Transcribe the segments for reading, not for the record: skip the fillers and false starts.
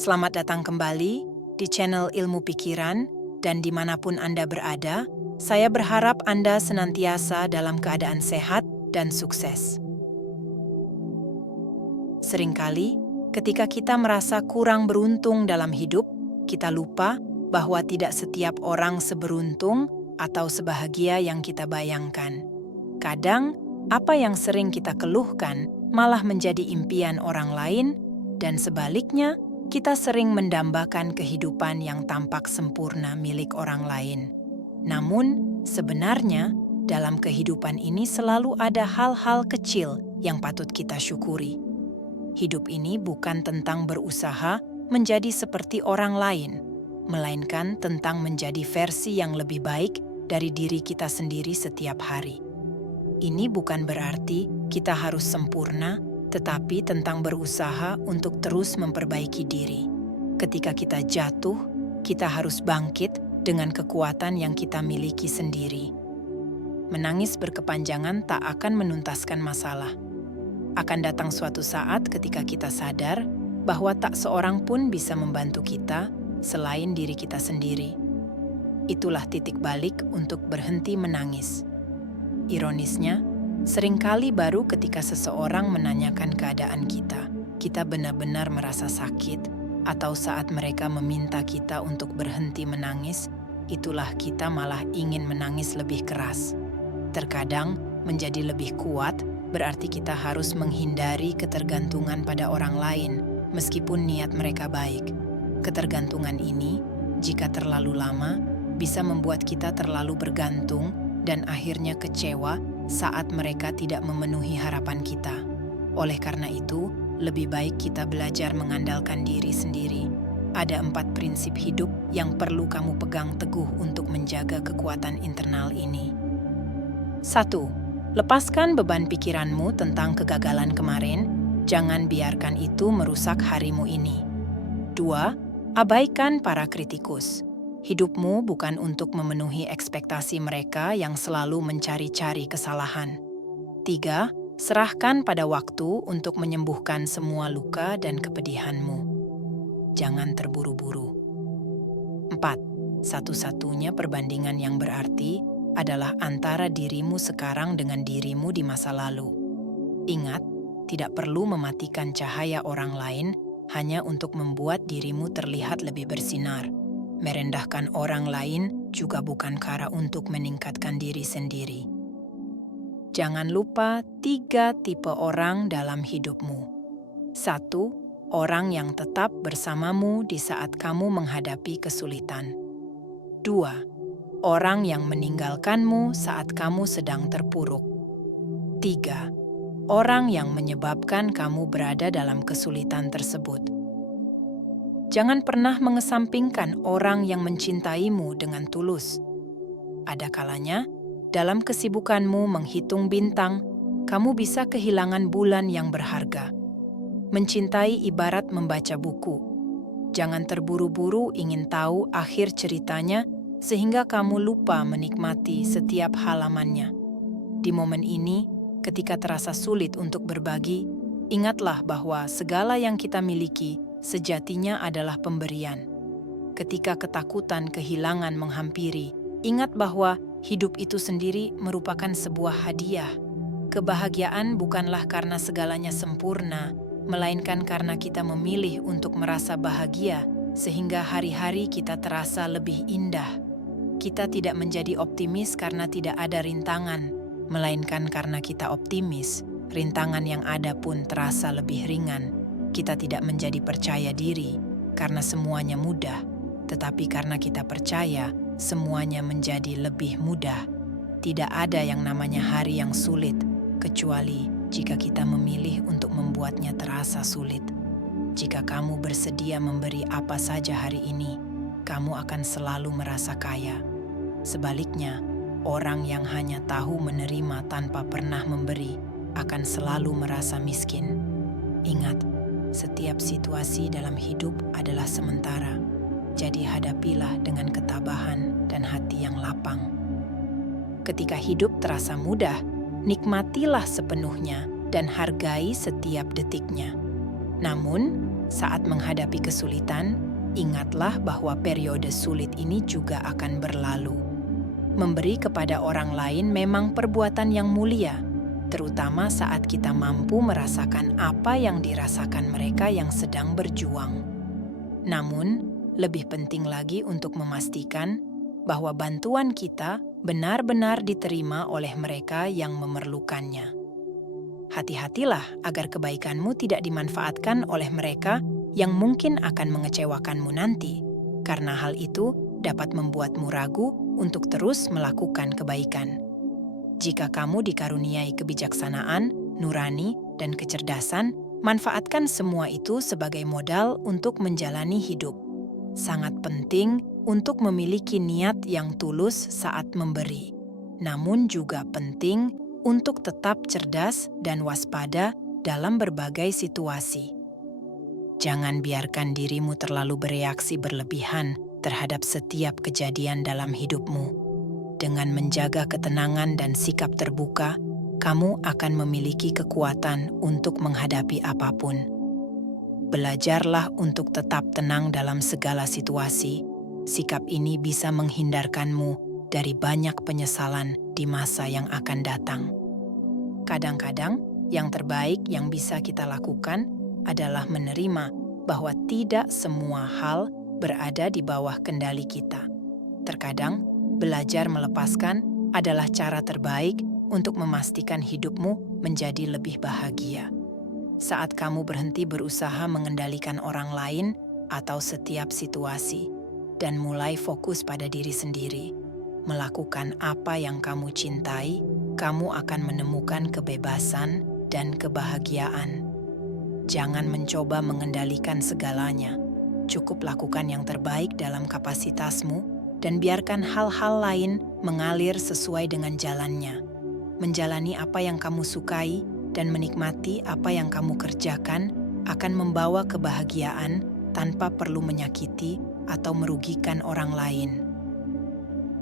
Selamat datang kembali di channel Ilmu Pikiran, dan dimanapun Anda berada, saya berharap Anda senantiasa dalam keadaan sehat dan sukses. Seringkali, ketika kita merasa kurang beruntung dalam hidup, kita lupa bahwa tidak setiap orang seberuntung atau sebahagia yang kita bayangkan. Kadang, apa yang sering kita keluhkan malah menjadi impian orang lain, dan sebaliknya, kita sering mendambakan kehidupan yang tampak sempurna milik orang lain. Namun, sebenarnya, dalam kehidupan ini selalu ada hal-hal kecil yang patut kita syukuri. Hidup ini bukan tentang berusaha menjadi seperti orang lain, melainkan tentang menjadi versi yang lebih baik dari diri kita sendiri setiap hari. Ini bukan berarti kita harus sempurna, tetapi tentang berusaha untuk terus memperbaiki diri. Ketika kita jatuh, kita harus bangkit dengan kekuatan yang kita miliki sendiri. Menangis berkepanjangan tak akan menuntaskan masalah. Akan datang suatu saat ketika kita sadar bahwa tak seorang pun bisa membantu kita selain diri kita sendiri. Itulah titik balik untuk berhenti menangis. Ironisnya, seringkali baru ketika seseorang menanyakan keadaan kita benar-benar merasa sakit, atau saat mereka meminta kita untuk berhenti menangis, itulah kita malah ingin menangis lebih keras. Terkadang, menjadi lebih kuat berarti kita harus menghindari ketergantungan pada orang lain, meskipun niat mereka baik. Ketergantungan ini, jika terlalu lama, bisa membuat kita terlalu bergantung dan akhirnya kecewa saat mereka tidak memenuhi harapan kita. Oleh karena itu, lebih baik kita belajar mengandalkan diri sendiri. Ada 4 prinsip hidup yang perlu kamu pegang teguh untuk menjaga kekuatan internal ini. 1. Lepaskan beban pikiranmu tentang kegagalan kemarin, jangan biarkan itu merusak harimu ini. 2. Abaikan para kritikus. Hidupmu bukan untuk memenuhi ekspektasi mereka yang selalu mencari-cari kesalahan. 3. Serahkan pada waktu untuk menyembuhkan semua luka dan kepedihanmu. Jangan terburu-buru. 4. Satu-satunya perbandingan yang berarti adalah antara dirimu sekarang dengan dirimu di masa lalu. Ingat, tidak perlu mematikan cahaya orang lain hanya untuk membuat dirimu terlihat lebih bersinar. Merendahkan orang lain juga bukan cara untuk meningkatkan diri sendiri. Jangan lupa 3 tipe orang dalam hidupmu. 1. Orang yang tetap bersamamu di saat kamu menghadapi kesulitan. 2. Orang yang meninggalkanmu saat kamu sedang terpuruk. 3. Orang yang menyebabkan kamu berada dalam kesulitan tersebut. Jangan pernah mengesampingkan orang yang mencintaimu dengan tulus. Ada kalanya, dalam kesibukanmu menghitung bintang, kamu bisa kehilangan bulan yang berharga. Mencintai ibarat membaca buku. Jangan terburu-buru ingin tahu akhir ceritanya sehingga kamu lupa menikmati setiap halamannya. Di momen ini, ketika terasa sulit untuk berbagi, ingatlah bahwa segala yang kita miliki sejatinya adalah pemberian. Ketika ketakutan kehilangan menghampiri, ingat bahwa hidup itu sendiri merupakan sebuah hadiah. Kebahagiaan bukanlah karena segalanya sempurna, melainkan karena kita memilih untuk merasa bahagia sehingga hari-hari kita terasa lebih indah. Kita tidak menjadi optimis karena tidak ada rintangan, melainkan karena kita optimis, rintangan yang ada pun terasa lebih ringan. Kita tidak menjadi percaya diri karena semuanya mudah, tetapi karena kita percaya semuanya menjadi lebih mudah. Tidak ada yang namanya hari yang sulit, kecuali jika kita memilih untuk membuatnya terasa sulit. Jika kamu bersedia memberi apa saja hari ini, kamu akan selalu merasa kaya. Sebaliknya, orang yang hanya tahu menerima tanpa pernah memberi akan selalu merasa miskin. Ingat, setiap situasi dalam hidup adalah sementara, jadi hadapilah dengan ketabahan dan hati yang lapang. Ketika hidup terasa mudah, nikmatilah sepenuhnya dan hargai setiap detiknya. Namun, Saat menghadapi kesulitan, ingatlah bahwa periode sulit ini juga akan berlalu. Memberi kepada orang lain memang perbuatan yang mulia, terutama saat kita mampu merasakan apa yang dirasakan mereka yang sedang berjuang. Namun, lebih penting lagi untuk memastikan bahwa bantuan kita benar-benar diterima oleh mereka yang memerlukannya. Hati-hatilah agar kebaikanmu tidak dimanfaatkan oleh mereka yang mungkin akan mengecewakanmu nanti, karena hal itu dapat membuatmu ragu untuk terus melakukan kebaikan. Jika kamu dikaruniai kebijaksanaan, nurani, dan kecerdasan, manfaatkan semua itu sebagai modal untuk menjalani hidup. Sangat penting untuk memiliki niat yang tulus saat memberi, namun juga penting untuk tetap cerdas dan waspada dalam berbagai situasi. Jangan biarkan dirimu terlalu bereaksi berlebihan terhadap setiap kejadian dalam hidupmu. Dengan menjaga ketenangan dan sikap terbuka, kamu akan memiliki kekuatan untuk menghadapi apapun. Belajarlah untuk tetap tenang dalam segala situasi. Sikap ini bisa menghindarkanmu dari banyak penyesalan di masa yang akan datang. Kadang-kadang, yang terbaik yang bisa kita lakukan adalah menerima bahwa tidak semua hal berada di bawah kendali kita. Terkadang, belajar melepaskan adalah cara terbaik untuk memastikan hidupmu menjadi lebih bahagia. Saat kamu berhenti berusaha mengendalikan orang lain atau setiap situasi, dan mulai fokus pada diri sendiri, melakukan apa yang kamu cintai, kamu akan menemukan kebebasan dan kebahagiaan. Jangan mencoba mengendalikan segalanya. Cukup lakukan yang terbaik dalam kapasitasmu dan biarkan hal-hal lain mengalir sesuai dengan jalannya. Menjalani apa yang kamu sukai dan menikmati apa yang kamu kerjakan akan membawa kebahagiaan tanpa perlu menyakiti atau merugikan orang lain.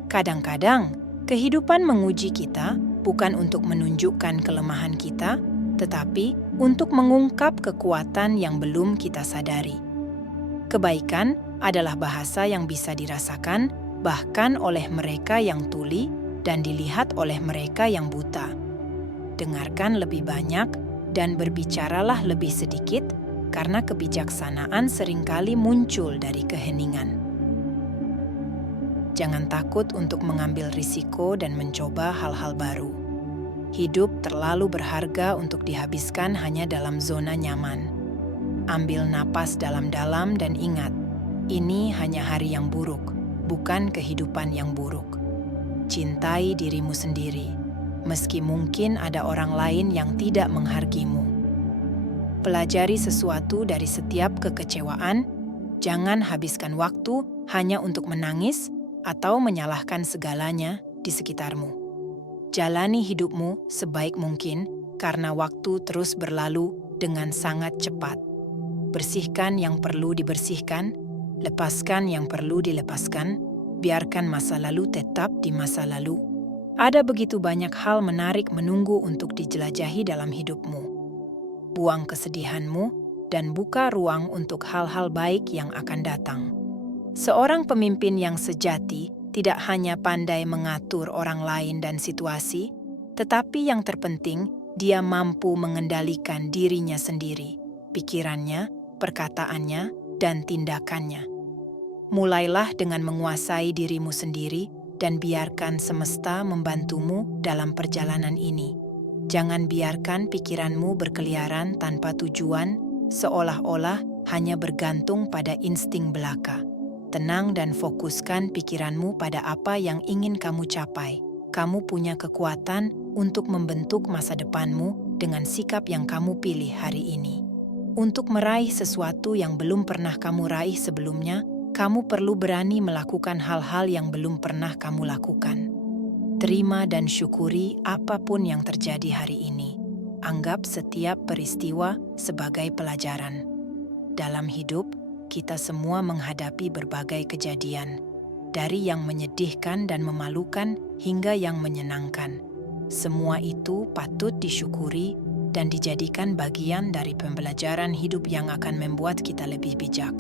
Kadang-kadang, kehidupan menguji kita bukan untuk menunjukkan kelemahan kita, tetapi untuk mengungkap kekuatan yang belum kita sadari. Kebaikan adalah bahasa yang bisa dirasakan bahkan oleh mereka yang tuli dan dilihat oleh mereka yang buta. Dengarkan lebih banyak dan berbicaralah lebih sedikit, karena kebijaksanaan seringkali muncul dari keheningan. Jangan takut untuk mengambil risiko dan mencoba hal-hal baru. Hidup terlalu berharga untuk dihabiskan hanya dalam zona nyaman. Ambil napas dalam-dalam dan ingat, ini hanya hari yang buruk, bukan kehidupan yang buruk. Cintai dirimu sendiri, meski mungkin ada orang lain yang tidak menghargaimu. Pelajari sesuatu dari setiap kekecewaan, jangan habiskan waktu hanya untuk menangis atau menyalahkan segalanya di sekitarmu. Jalani hidupmu sebaik mungkin karena waktu terus berlalu dengan sangat cepat. Bersihkan yang perlu dibersihkan, lepaskan yang perlu dilepaskan, biarkan masa lalu tetap di masa lalu. Ada begitu banyak hal menarik menunggu untuk dijelajahi dalam hidupmu. Buang kesedihanmu dan buka ruang untuk hal-hal baik yang akan datang. Seorang pemimpin yang sejati tidak hanya pandai mengatur orang lain dan situasi, tetapi yang terpenting, dia mampu mengendalikan dirinya sendiri, pikirannya, perkataannya, dan tindakannya. Mulailah dengan menguasai dirimu sendiri dan biarkan semesta membantumu dalam perjalanan ini. Jangan biarkan pikiranmu berkeliaran tanpa tujuan, seolah-olah hanya bergantung pada insting belaka. Tenang dan fokuskan pikiranmu pada apa yang ingin kamu capai. Kamu punya kekuatan untuk membentuk masa depanmu dengan sikap yang kamu pilih hari ini. Untuk meraih sesuatu yang belum pernah kamu raih sebelumnya, kamu perlu berani melakukan hal-hal yang belum pernah kamu lakukan. Terima dan syukuri apapun yang terjadi hari ini. Anggap setiap peristiwa sebagai pelajaran. Dalam hidup, kita semua menghadapi berbagai kejadian, dari yang menyedihkan dan memalukan hingga yang menyenangkan. Semua itu patut disyukuri dan dijadikan bagian dari pembelajaran hidup yang akan membuat kita lebih bijak.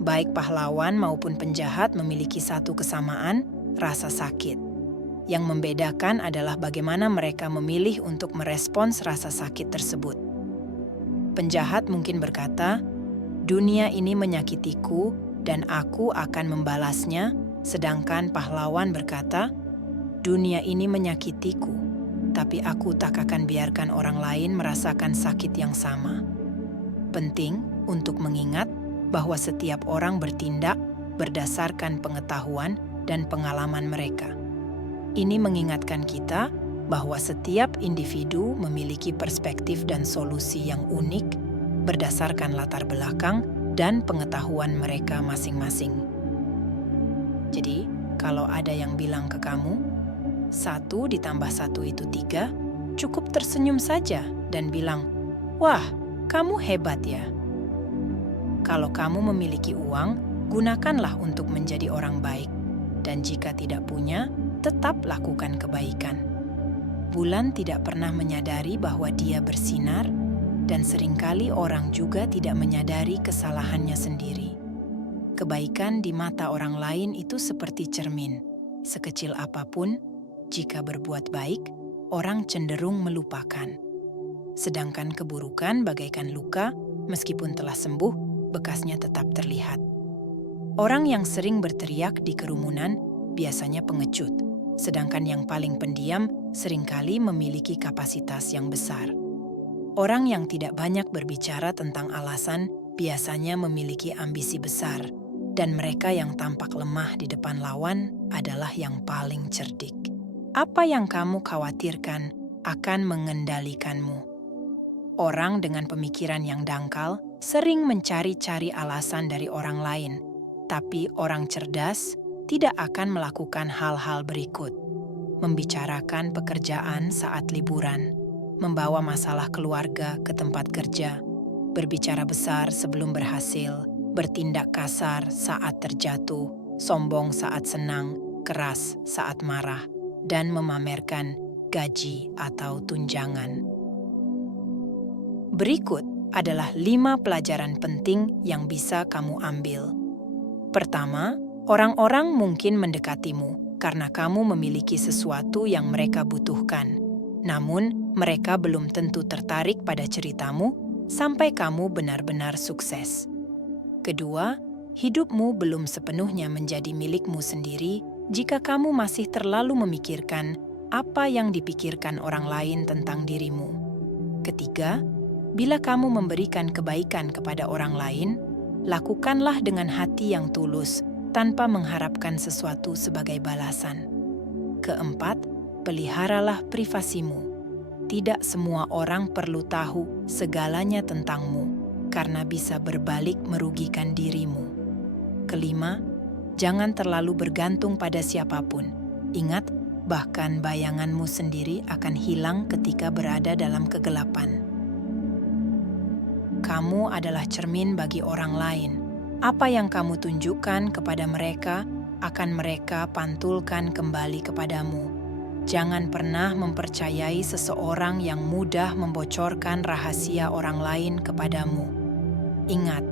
Baik pahlawan maupun penjahat memiliki satu kesamaan, rasa sakit. Yang membedakan adalah bagaimana mereka memilih untuk merespons rasa sakit tersebut. Penjahat mungkin berkata, "Dunia ini menyakitiku dan aku akan membalasnya," sedangkan pahlawan berkata, "Dunia ini menyakitiku, tapi aku tak akan biarkan orang lain merasakan sakit yang sama." Penting untuk mengingat bahwa setiap orang bertindak berdasarkan pengetahuan dan pengalaman mereka. Ini mengingatkan kita bahwa setiap individu memiliki perspektif dan solusi yang unik berdasarkan latar belakang dan pengetahuan mereka masing-masing. Jadi, kalau ada yang bilang ke kamu, 1 ditambah 1 itu 3, cukup tersenyum saja dan bilang, "Wah, kamu hebat ya." Kalau kamu memiliki uang, gunakanlah untuk menjadi orang baik. Dan jika tidak punya, tetap lakukan kebaikan. Bulan tidak pernah menyadari bahwa dia bersinar, dan seringkali orang juga tidak menyadari kesalahannya sendiri. Kebaikan di mata orang lain itu seperti cermin. Sekecil apapun, jika berbuat baik, orang cenderung melupakan. Sedangkan keburukan bagaikan luka, meskipun telah sembuh, bekasnya tetap terlihat. Orang yang sering berteriak di kerumunan biasanya pengecut, sedangkan yang paling pendiam seringkali memiliki kapasitas yang besar. Orang yang tidak banyak berbicara tentang alasan biasanya memiliki ambisi besar, dan mereka yang tampak lemah di depan lawan adalah yang paling cerdik. Apa yang kamu khawatirkan akan mengendalikanmu. Orang dengan pemikiran yang dangkal sering mencari-cari alasan dari orang lain, tapi orang cerdas tidak akan melakukan hal-hal berikut: membicarakan pekerjaan saat liburan, membawa masalah keluarga ke tempat kerja, berbicara besar sebelum berhasil, bertindak kasar saat terjatuh, sombong saat senang, keras saat marah, dan memamerkan gaji atau tunjangan. Berikut adalah 5 pelajaran penting yang bisa kamu ambil. Pertama, orang-orang mungkin mendekatimu karena kamu memiliki sesuatu yang mereka butuhkan. Namun, mereka belum tentu tertarik pada ceritamu sampai kamu benar-benar sukses. Kedua, hidupmu belum sepenuhnya menjadi milikmu sendiri jika kamu masih terlalu memikirkan apa yang dipikirkan orang lain tentang dirimu. Ketiga, bila kamu memberikan kebaikan kepada orang lain, lakukanlah dengan hati yang tulus tanpa mengharapkan sesuatu sebagai balasan. Keempat, peliharalah privasimu. Tidak semua orang perlu tahu segalanya tentangmu, karena bisa berbalik merugikan dirimu. Kelima, jangan terlalu bergantung pada siapapun. Ingat, bahkan bayanganmu sendiri akan hilang ketika berada dalam kegelapan. Kamu adalah cermin bagi orang lain. Apa yang kamu tunjukkan kepada mereka akan mereka pantulkan kembali kepadamu. Jangan pernah mempercayai seseorang yang mudah membocorkan rahasia orang lain kepadamu. Ingat,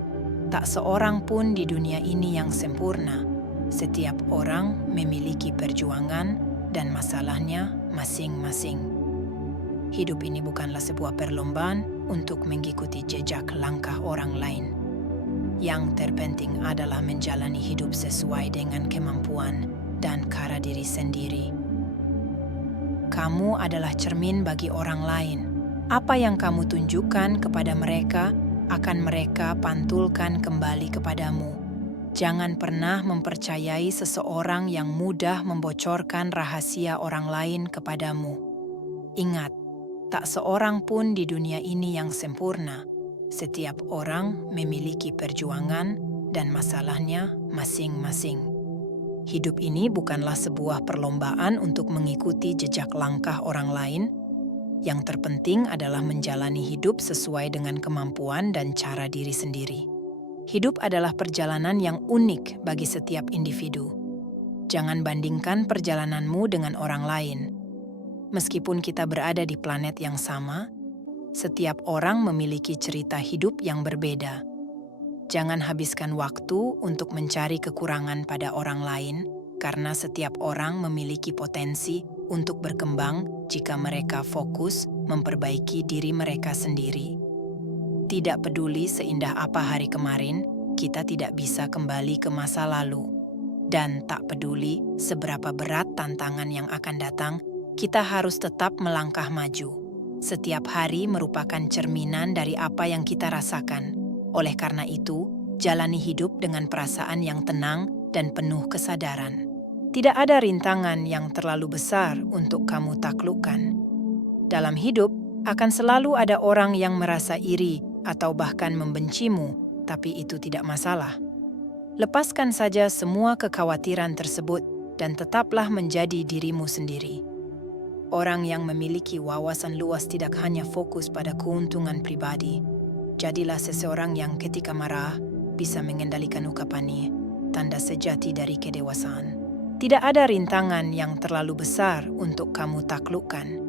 tak seorang pun di dunia ini yang sempurna. Setiap orang memiliki perjuangan dan masalahnya masing-masing. Hidup ini bukanlah sebuah perlombaan untuk mengikuti jejak langkah orang lain. Yang terpenting adalah menjalani hidup sesuai dengan kemampuan dan cara diri sendiri. Kamu adalah cermin bagi orang lain. Apa yang kamu tunjukkan kepada mereka akan mereka pantulkan kembali kepadamu. Jangan pernah mempercayai seseorang yang mudah membocorkan rahasia orang lain kepadamu. Ingat, tak seorang pun di dunia ini yang sempurna. Setiap orang memiliki perjuangan dan masalahnya masing-masing. Hidup ini bukanlah sebuah perlombaan untuk mengikuti jejak langkah orang lain. Yang terpenting adalah menjalani hidup sesuai dengan kemampuan dan cara diri sendiri. Hidup adalah perjalanan yang unik bagi setiap individu. Jangan bandingkan perjalananmu dengan orang lain. Meskipun kita berada di planet yang sama, Setiap orang memiliki cerita hidup yang berbeda. Jangan habiskan waktu untuk mencari kekurangan pada orang lain, karena setiap orang memiliki potensi untuk berkembang jika mereka fokus memperbaiki diri mereka sendiri. Tidak peduli seindah apa hari kemarin, kita tidak bisa kembali ke masa lalu. Dan tak peduli seberapa berat tantangan yang akan datang, kita harus tetap melangkah maju. Setiap hari merupakan cerminan dari apa yang kita rasakan. Oleh karena itu, jalani hidup dengan perasaan yang tenang dan penuh kesadaran. Tidak ada rintangan yang terlalu besar untuk kamu taklukkan. Dalam hidup, akan selalu ada orang yang merasa iri atau bahkan membencimu, tapi itu tidak masalah. Lepaskan saja semua kekhawatiran tersebut dan tetaplah menjadi dirimu sendiri. Orang yang memiliki wawasan luas tidak hanya fokus pada keuntungan pribadi. Jadilah seseorang yang ketika marah bisa mengendalikan ungkapannya, tanda sejati dari kedewasaan. Tidak ada rintangan yang terlalu besar untuk kamu taklukkan.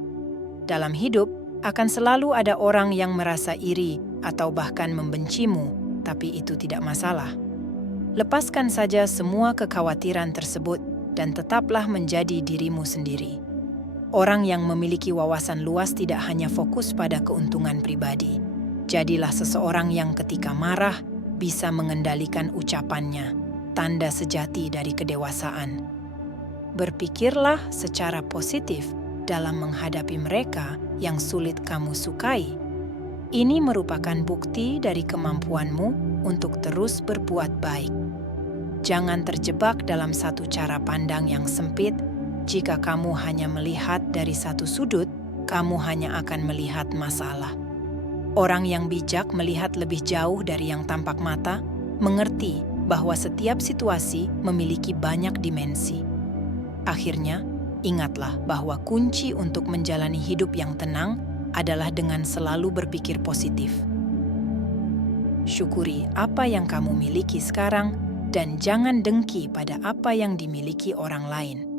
Dalam hidup, akan selalu ada orang yang merasa iri atau bahkan membencimu, tapi itu tidak masalah. Lepaskan saja semua kekhawatiran tersebut dan tetaplah menjadi dirimu sendiri. Orang yang memiliki wawasan luas tidak hanya fokus pada keuntungan pribadi. Jadilah seseorang yang ketika marah bisa mengendalikan ucapannya, tanda sejati dari kedewasaan. Berpikirlah secara positif dalam menghadapi mereka yang sulit kamu sukai. Ini merupakan bukti dari kemampuanmu untuk terus berbuat baik. Jangan terjebak dalam satu cara pandang yang sempit. Jika kamu hanya melihat dari satu sudut, kamu hanya akan melihat masalah. Orang yang bijak melihat lebih jauh dari yang tampak mata, mengerti bahwa setiap situasi memiliki banyak dimensi. Akhirnya, ingatlah bahwa kunci untuk menjalani hidup yang tenang adalah dengan selalu berpikir positif. Syukuri apa yang kamu miliki sekarang dan jangan dengki pada apa yang dimiliki orang lain.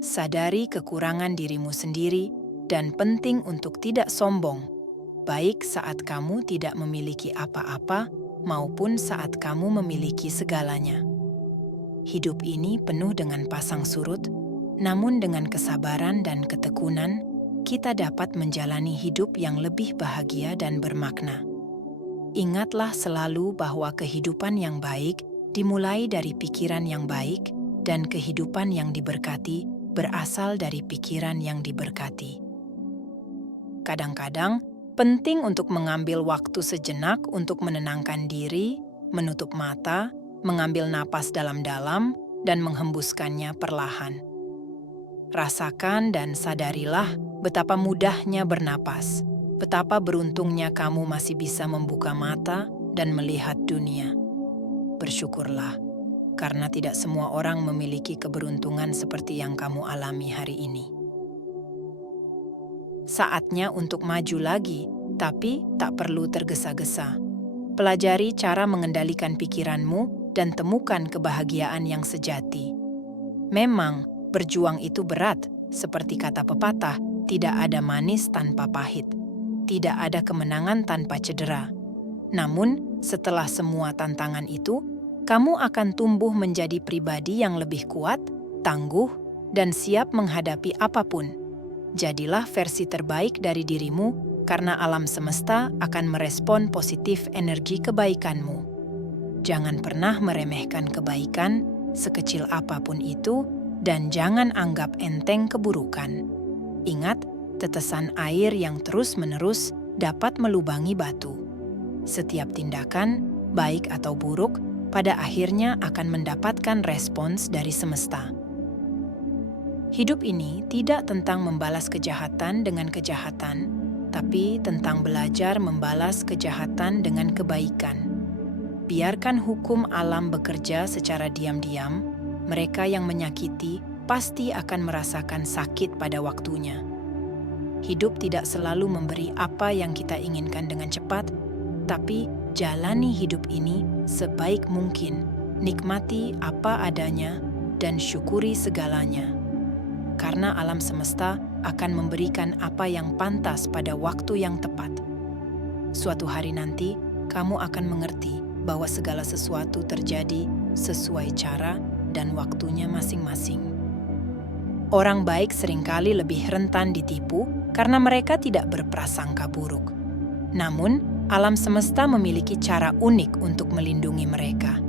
Sadari kekurangan dirimu sendiri dan penting untuk tidak sombong, baik saat kamu tidak memiliki apa-apa maupun saat kamu memiliki segalanya. Hidup ini penuh dengan pasang surut, namun dengan kesabaran dan ketekunan, kita dapat menjalani hidup yang lebih bahagia dan bermakna. Ingatlah selalu bahwa kehidupan yang baik dimulai dari pikiran yang baik dan kehidupan yang diberkati berasal dari pikiran yang diberkati. Kadang-kadang, penting untuk mengambil waktu sejenak untuk menenangkan diri, menutup mata, mengambil napas dalam-dalam, dan menghembuskannya perlahan. Rasakan dan sadarilah betapa mudahnya bernapas, betapa beruntungnya kamu masih bisa membuka mata dan melihat dunia. Bersyukurlah, karena tidak semua orang memiliki keberuntungan seperti yang kamu alami hari ini. Saatnya untuk maju lagi, tapi tak perlu tergesa-gesa. Pelajari cara mengendalikan pikiranmu dan temukan kebahagiaan yang sejati. Memang, berjuang itu berat, seperti kata pepatah, tidak ada manis tanpa pahit. Tidak ada kemenangan tanpa cedera. Namun, setelah semua tantangan itu, kamu akan tumbuh menjadi pribadi yang lebih kuat, tangguh, dan siap menghadapi apapun. Jadilah versi terbaik dari dirimu, karena alam semesta akan merespon positif energi kebaikanmu. Jangan pernah meremehkan kebaikan, sekecil apapun itu, dan jangan anggap enteng keburukan. Ingat, tetesan air yang terus-menerus dapat melubangi batu. Setiap tindakan, baik atau buruk, pada akhirnya akan mendapatkan respons dari semesta. Hidup ini tidak tentang membalas kejahatan dengan kejahatan, tapi tentang belajar membalas kejahatan dengan kebaikan. Biarkan hukum alam bekerja secara diam-diam, mereka yang menyakiti pasti akan merasakan sakit pada waktunya. Hidup tidak selalu memberi apa yang kita inginkan dengan cepat, tapi jalani hidup ini sebaik mungkin, nikmati apa adanya, dan syukuri segalanya. Karena alam semesta akan memberikan apa yang pantas pada waktu yang tepat. suatu hari nanti kamu akan mengerti bahwa segala sesuatu terjadi sesuai cara dan waktunya masing-masing. Orang baik seringkali lebih rentan ditipu karena mereka tidak berprasangka buruk. Namun, alam semesta memiliki cara unik untuk melindungi mereka.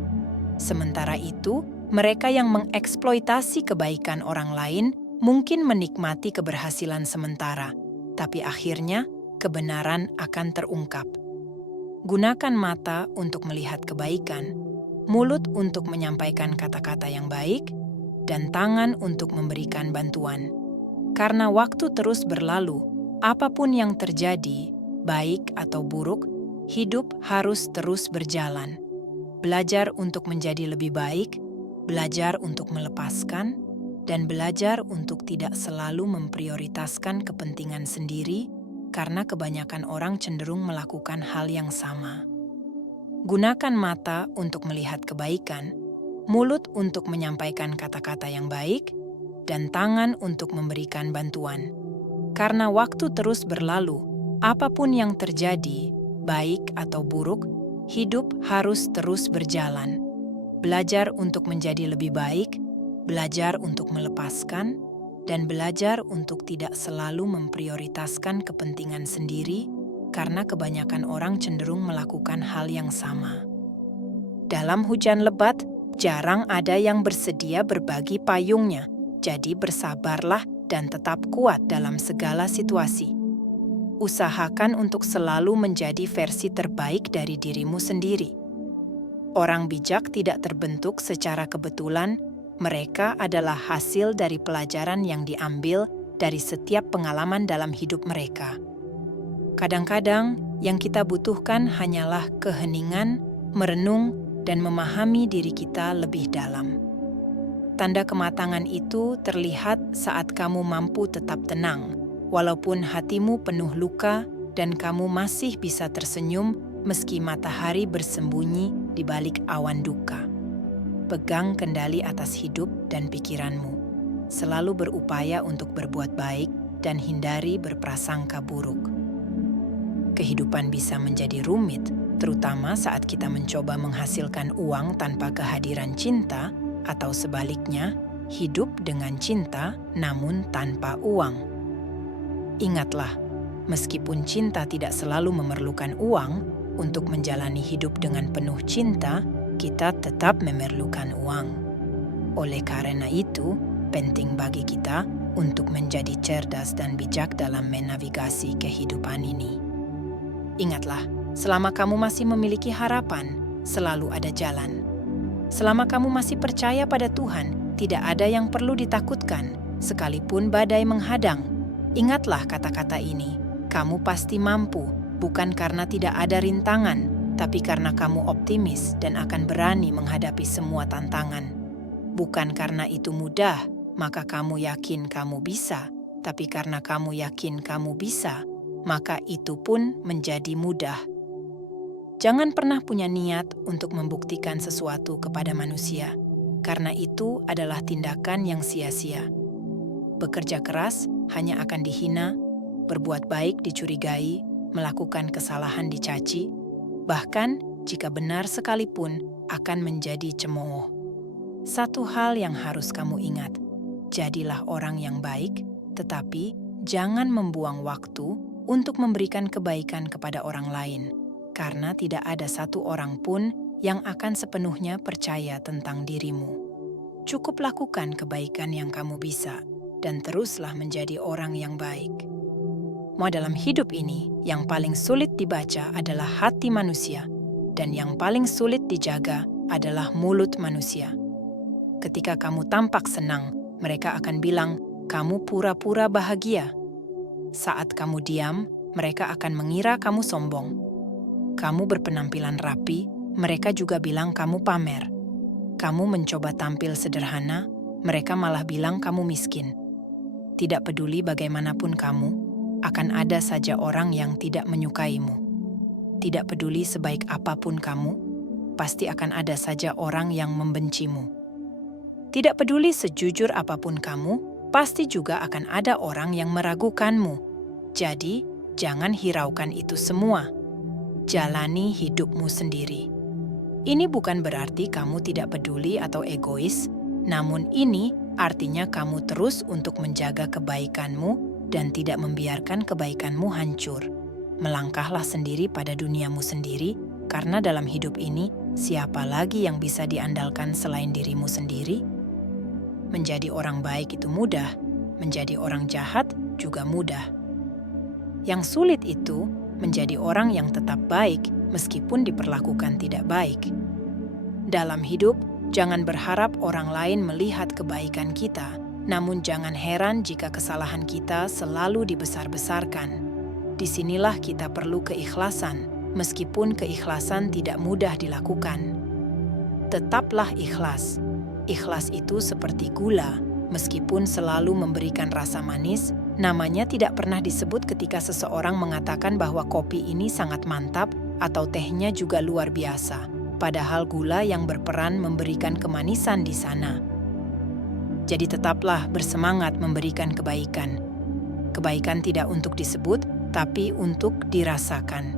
Sementara itu, mereka yang mengeksploitasi kebaikan orang lain mungkin menikmati keberhasilan sementara, tapi akhirnya kebenaran akan terungkap. Gunakan mata untuk melihat kebaikan, mulut untuk menyampaikan kata-kata yang baik, dan tangan untuk memberikan bantuan. Karena waktu terus berlalu, apapun yang terjadi, baik atau buruk, hidup harus terus berjalan. Belajar untuk menjadi lebih baik, belajar untuk melepaskan, dan belajar untuk tidak selalu memprioritaskan kepentingan sendiri karena kebanyakan orang cenderung melakukan hal yang sama. Gunakan mata untuk melihat kebaikan, mulut untuk menyampaikan kata-kata yang baik, dan tangan untuk memberikan bantuan. Karena waktu terus berlalu, apapun yang terjadi, baik atau buruk, hidup harus terus berjalan. Belajar untuk menjadi lebih baik, belajar untuk melepaskan, dan belajar untuk tidak selalu memprioritaskan kepentingan sendiri karena kebanyakan orang cenderung melakukan hal yang sama. Dalam hujan lebat, jarang ada yang bersedia berbagi payungnya, jadi bersabarlah dan tetap kuat dalam segala situasi. Usahakan untuk selalu menjadi versi terbaik dari dirimu sendiri. Orang bijak tidak terbentuk secara kebetulan, mereka adalah hasil dari pelajaran yang diambil dari setiap pengalaman dalam hidup mereka. Kadang-kadang, yang kita butuhkan hanyalah keheningan, merenung, dan memahami diri kita lebih dalam. Tanda kematangan itu terlihat saat kamu mampu tetap tenang, walaupun hatimu penuh luka dan kamu masih bisa tersenyum meski matahari bersembunyi di balik awan duka. Pegang kendali atas hidup dan pikiranmu. Selalu berupaya untuk berbuat baik dan hindari berprasangka buruk. Kehidupan bisa menjadi rumit, terutama saat kita mencoba menghasilkan uang tanpa kehadiran cinta, atau sebaliknya, hidup dengan cinta namun tanpa uang. Ingatlah, meskipun cinta tidak selalu memerlukan uang, untuk menjalani hidup dengan penuh cinta, kita tetap memerlukan uang. Oleh karena itu, penting bagi kita untuk menjadi cerdas dan bijak dalam menavigasi kehidupan ini. Ingatlah, selama kamu masih memiliki harapan, selalu ada jalan. Selama kamu masih percaya pada Tuhan, tidak ada yang perlu ditakutkan, sekalipun badai menghadang. Ingatlah kata-kata ini, kamu pasti mampu, bukan karena tidak ada rintangan, tapi karena kamu optimis dan akan berani menghadapi semua tantangan. Bukan karena itu mudah, maka kamu yakin kamu bisa, tapi karena kamu yakin kamu bisa, maka itu pun menjadi mudah. Jangan pernah punya niat untuk membuktikan sesuatu kepada manusia, karena itu adalah tindakan yang sia-sia. Bekerja keras hanya akan dihina, berbuat baik dicurigai, melakukan kesalahan dicaci, bahkan jika benar sekalipun akan menjadi cemooh. Satu hal yang harus kamu ingat, jadilah orang yang baik, tetapi jangan membuang waktu untuk memberikan kebaikan kepada orang lain, karena tidak ada satu orang pun yang akan sepenuhnya percaya tentang dirimu. Cukup lakukan kebaikan yang kamu bisa, dan teruslah menjadi orang yang baik. Dalam hidup ini, yang paling sulit dibaca adalah hati manusia, dan yang paling sulit dijaga adalah mulut manusia. Ketika kamu tampak senang, mereka akan bilang, kamu pura-pura bahagia. Saat kamu diam, mereka akan mengira kamu sombong. Kamu berpenampilan rapi, mereka juga bilang kamu pamer. Kamu mencoba tampil sederhana, mereka malah bilang kamu miskin. Tidak peduli bagaimanapun kamu, akan ada saja orang yang tidak menyukaimu. Tidak peduli sebaik apapun kamu, pasti akan ada saja orang yang membencimu. Tidak peduli sejujur apapun kamu, pasti juga akan ada orang yang meragukanmu. Jadi, jangan hiraukan itu semua. jalani hidupmu sendiri. Ini bukan berarti kamu tidak peduli atau egois, namun ini artinya kamu terus untuk menjaga kebaikanmu dan tidak membiarkan kebaikanmu hancur. Melangkahlah sendiri pada duniamu sendiri, karena dalam hidup ini, siapa lagi yang bisa diandalkan selain dirimu sendiri? Menjadi orang baik itu mudah, menjadi orang jahat juga mudah. Yang sulit itu menjadi orang yang tetap baik meskipun diperlakukan tidak baik. Dalam hidup, jangan berharap orang lain melihat kebaikan kita, namun jangan heran jika kesalahan kita selalu dibesar-besarkan. Disinilah kita perlu keikhlasan, meskipun keikhlasan tidak mudah dilakukan. Tetaplah ikhlas. Ikhlas itu seperti gula, meskipun selalu memberikan rasa manis, namanya tidak pernah disebut ketika seseorang mengatakan bahwa kopi ini sangat mantap atau tehnya juga luar biasa, padahal gula yang berperan memberikan kemanisan di sana. Jadi tetaplah bersemangat memberikan kebaikan. Kebaikan tidak untuk disebut, tapi untuk dirasakan.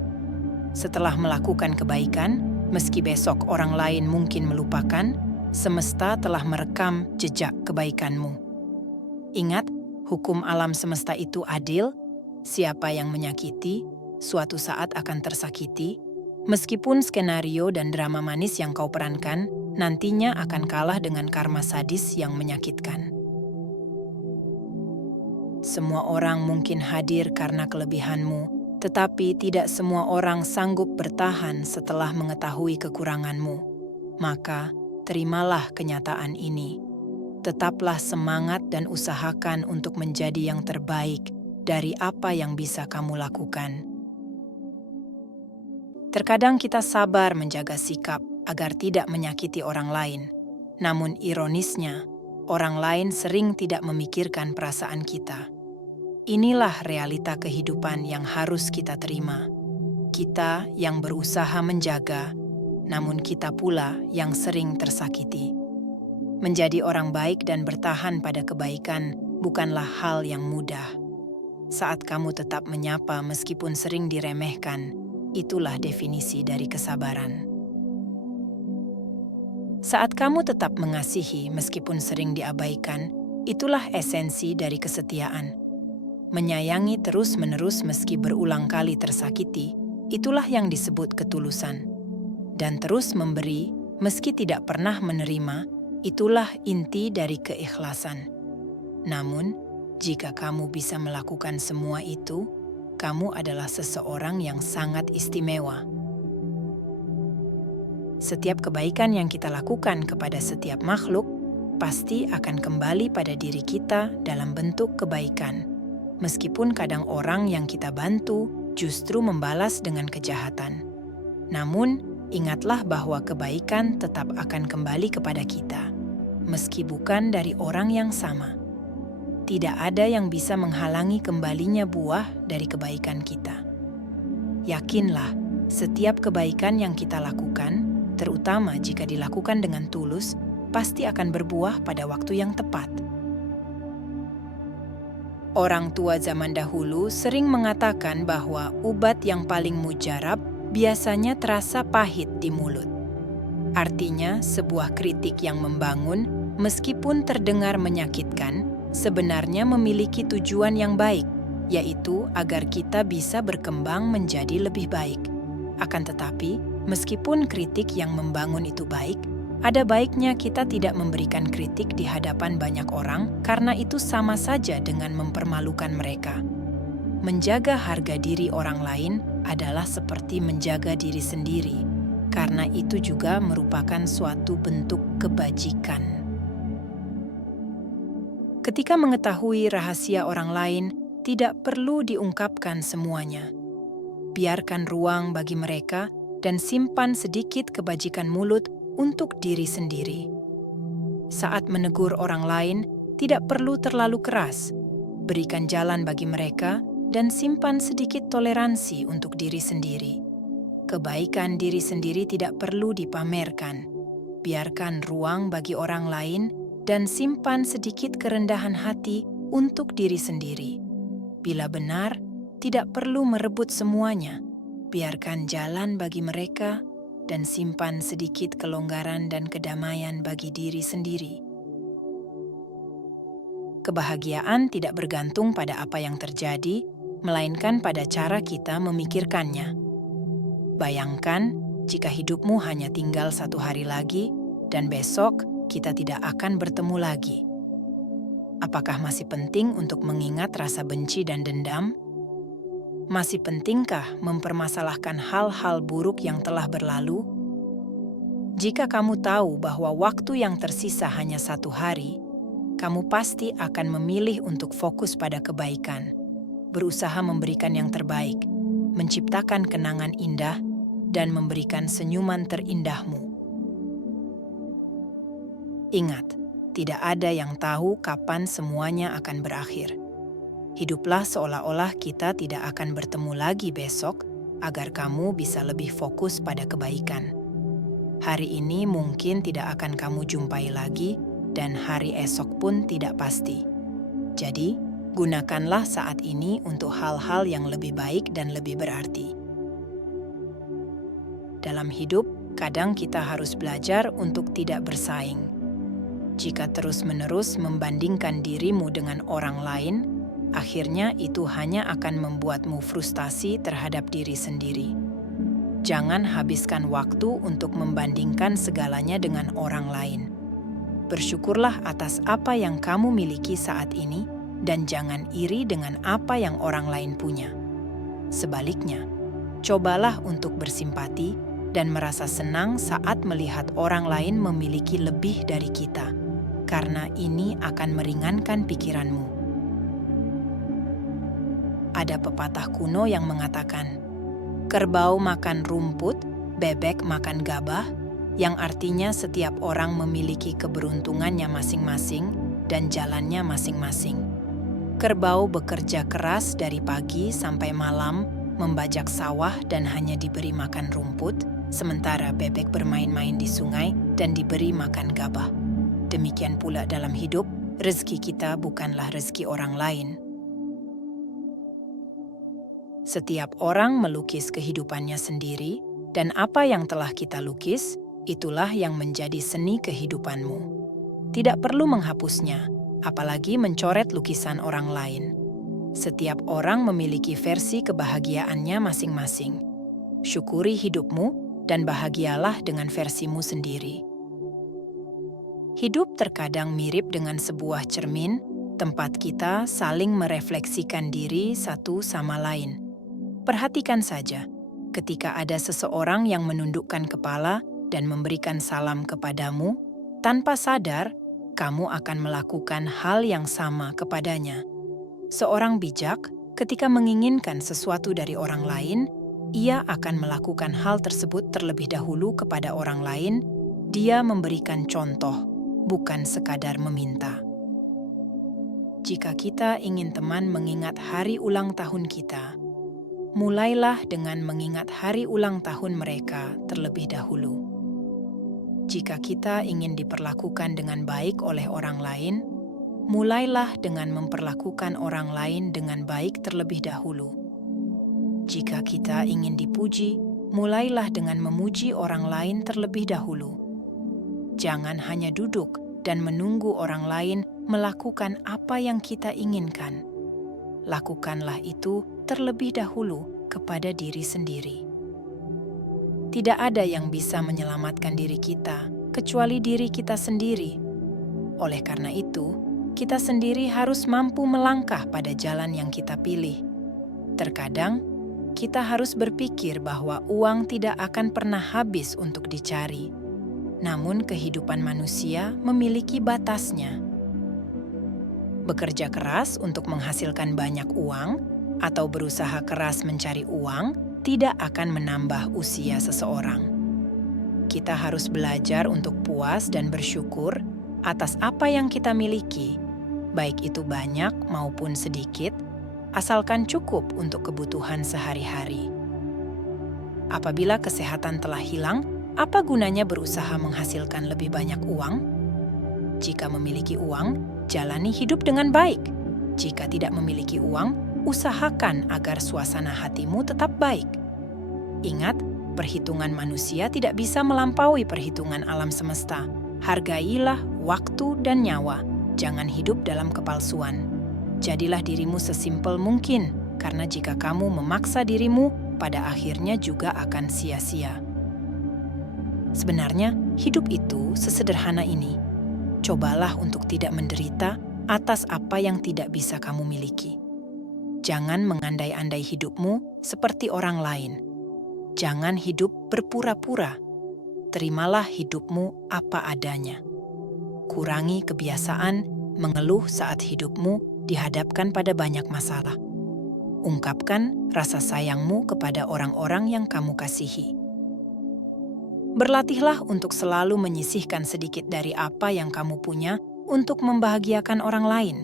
Setelah melakukan kebaikan, meski besok orang lain mungkin melupakan, semesta telah merekam jejak kebaikanmu. Ingat, hukum alam semesta itu adil. Siapa yang menyakiti, suatu saat akan tersakiti. Meskipun skenario dan drama manis yang kau perankan nantinya akan kalah dengan karma sadis yang menyakitkan. Semua orang mungkin hadir karena kelebihanmu, tetapi tidak semua orang sanggup bertahan setelah mengetahui kekuranganmu. Maka, terimalah kenyataan ini. Tetaplah semangat dan usahakan untuk menjadi yang terbaik dari apa yang bisa kamu lakukan. Terkadang kita sabar menjaga sikap agar tidak menyakiti orang lain. Namun ironisnya, orang lain sering tidak memikirkan perasaan kita. Inilah realita kehidupan yang harus kita terima. Kita yang berusaha menjaga, namun kita pula yang sering tersakiti. Menjadi orang baik dan bertahan pada kebaikan bukanlah hal yang mudah. Saat kamu tetap menyapa meskipun sering diremehkan, itulah definisi dari kesabaran. Saat kamu tetap mengasihi meskipun sering diabaikan, itulah esensi dari kesetiaan. Menyayangi terus-menerus meski berulang kali tersakiti, itulah yang disebut ketulusan. Dan terus memberi meski tidak pernah menerima, itulah inti dari keikhlasan. Namun, jika kamu bisa melakukan semua itu, kamu adalah seseorang yang sangat istimewa. Setiap kebaikan yang kita lakukan kepada setiap makhluk pasti akan kembali pada diri kita dalam bentuk kebaikan. Meskipun kadang orang yang kita bantu justru membalas dengan kejahatan. Namun, ingatlah bahwa kebaikan tetap akan kembali kepada kita, meski bukan dari orang yang sama. Tidak ada yang bisa menghalangi kembalinya buah dari kebaikan kita. Yakinlah, setiap kebaikan yang kita lakukan, terutama jika dilakukan dengan tulus, pasti akan berbuah pada waktu yang tepat. Orang tua zaman dahulu sering mengatakan bahwa ubat yang paling mujarab biasanya terasa pahit di mulut. Artinya, sebuah kritik yang membangun, meskipun terdengar menyakitkan, sebenarnya memiliki tujuan yang baik, yaitu agar kita bisa berkembang menjadi lebih baik. Akan tetapi, meskipun kritik yang membangun itu baik, ada baiknya kita tidak memberikan kritik di hadapan banyak orang karena itu sama saja dengan mempermalukan mereka. Menjaga harga diri orang lain adalah seperti menjaga diri sendiri, karena itu juga merupakan suatu bentuk kebajikan. Ketika mengetahui rahasia orang lain, tidak perlu diungkapkan semuanya. Biarkan ruang bagi mereka dan simpan sedikit kebajikan mulut untuk diri sendiri. Saat menegur orang lain, tidak perlu terlalu keras. Berikan jalan bagi mereka dan simpan sedikit toleransi untuk diri sendiri. Kebaikan diri sendiri tidak perlu dipamerkan. Biarkan ruang bagi orang lain dan simpan sedikit kerendahan hati untuk diri sendiri. Bila benar, tidak perlu merebut semuanya. biarkan jalan bagi mereka, dan simpan sedikit kelonggaran dan kedamaian bagi diri sendiri. Kebahagiaan tidak bergantung pada apa yang terjadi, melainkan pada cara kita memikirkannya. Bayangkan jika hidupmu hanya tinggal 1 hari lagi, dan besok kita tidak akan bertemu lagi. Apakah masih penting untuk mengingat rasa benci dan dendam? Masih pentingkah mempermasalahkan hal-hal buruk yang telah berlalu? Jika kamu tahu bahwa waktu yang tersisa hanya 1 hari, kamu pasti akan memilih untuk fokus pada kebaikan, berusaha memberikan yang terbaik, menciptakan kenangan indah, dan memberikan senyuman terindahmu. Ingat, tidak ada yang tahu kapan semuanya akan berakhir. Hiduplah seolah-olah kita tidak akan bertemu lagi besok, agar kamu bisa lebih fokus pada kebaikan. Hari ini mungkin tidak akan kamu jumpai lagi, dan hari esok pun tidak pasti. Jadi, gunakanlah saat ini untuk hal-hal yang lebih baik dan lebih berarti. Dalam hidup, kadang kita harus belajar untuk tidak bersaing. Jika terus-menerus membandingkan dirimu dengan orang lain, akhirnya itu hanya akan membuatmu frustasi terhadap diri sendiri. Jangan habiskan waktu untuk membandingkan segalanya dengan orang lain. Bersyukurlah atas apa yang kamu miliki saat ini, dan jangan iri dengan apa yang orang lain punya. Sebaliknya, cobalah untuk bersimpati dan merasa senang saat melihat orang lain memiliki lebih dari kita, karena ini akan meringankan pikiranmu. Ada pepatah kuno yang mengatakan, "Kerbau makan rumput, bebek makan gabah," yang artinya setiap orang memiliki keberuntungannya masing-masing dan jalannya masing-masing. Kerbau bekerja keras dari pagi sampai malam, membajak sawah dan hanya diberi makan rumput, sementara bebek bermain-main di sungai dan diberi makan gabah. Demikian pula dalam hidup, rezeki kita bukanlah rezeki orang lain. Setiap orang melukis kehidupannya sendiri, dan apa yang telah kita lukis, itulah yang menjadi seni kehidupanmu. Tidak perlu menghapusnya, apalagi mencoret lukisan orang lain. Setiap orang memiliki versi kebahagiaannya masing-masing. Syukuri hidupmu dan bahagialah dengan versimu sendiri. Hidup terkadang mirip dengan sebuah cermin, tempat kita saling merefleksikan diri satu sama lain. Perhatikan saja, ketika ada seseorang yang menundukkan kepala dan memberikan salam kepadamu, tanpa sadar, kamu akan melakukan hal yang sama kepadanya. Seorang bijak, ketika menginginkan sesuatu dari orang lain, ia akan melakukan hal tersebut terlebih dahulu kepada orang lain. Dia memberikan contoh, bukan sekadar meminta. Jika kita ingin teman mengingat hari ulang tahun kita, mulailah dengan mengingat hari ulang tahun mereka terlebih dahulu. Jika kita ingin diperlakukan dengan baik oleh orang lain, mulailah dengan memperlakukan orang lain dengan baik terlebih dahulu. Jika kita ingin dipuji, mulailah dengan memuji orang lain terlebih dahulu. Jangan hanya duduk dan menunggu orang lain melakukan apa yang kita inginkan. Lakukanlah itu terlebih dahulu kepada diri sendiri. Tidak ada yang bisa menyelamatkan diri kita kecuali diri kita sendiri. Oleh karena itu, kita sendiri harus mampu melangkah pada jalan yang kita pilih. Terkadang, kita harus berpikir bahwa uang tidak akan pernah habis untuk dicari. Namun kehidupan manusia memiliki batasnya. Bekerja keras untuk menghasilkan banyak uang atau berusaha keras mencari uang tidak akan menambah usia seseorang. Kita harus belajar untuk puas dan bersyukur atas apa yang kita miliki, baik itu banyak maupun sedikit, asalkan cukup untuk kebutuhan sehari-hari. Apabila kesehatan telah hilang, apa gunanya berusaha menghasilkan lebih banyak uang? Jika memiliki uang, jalani hidup dengan baik. Jika tidak memiliki uang, usahakan agar suasana hatimu tetap baik. Ingat, perhitungan manusia tidak bisa melampaui perhitungan alam semesta. Hargailah waktu dan nyawa. Jangan hidup dalam kepalsuan. Jadilah dirimu sesimpel mungkin, karena jika kamu memaksa dirimu, pada akhirnya juga akan sia-sia. Sebenarnya, hidup itu sesederhana ini. Cobalah untuk tidak menderita atas apa yang tidak bisa kamu miliki. Jangan mengandai-andai hidupmu seperti orang lain. Jangan hidup berpura-pura. Terimalah hidupmu apa adanya. Kurangi kebiasaan mengeluh saat hidupmu dihadapkan pada banyak masalah. Ungkapkan rasa sayangmu kepada orang-orang yang kamu kasihi. Berlatihlah untuk selalu menyisihkan sedikit dari apa yang kamu punya untuk membahagiakan orang lain,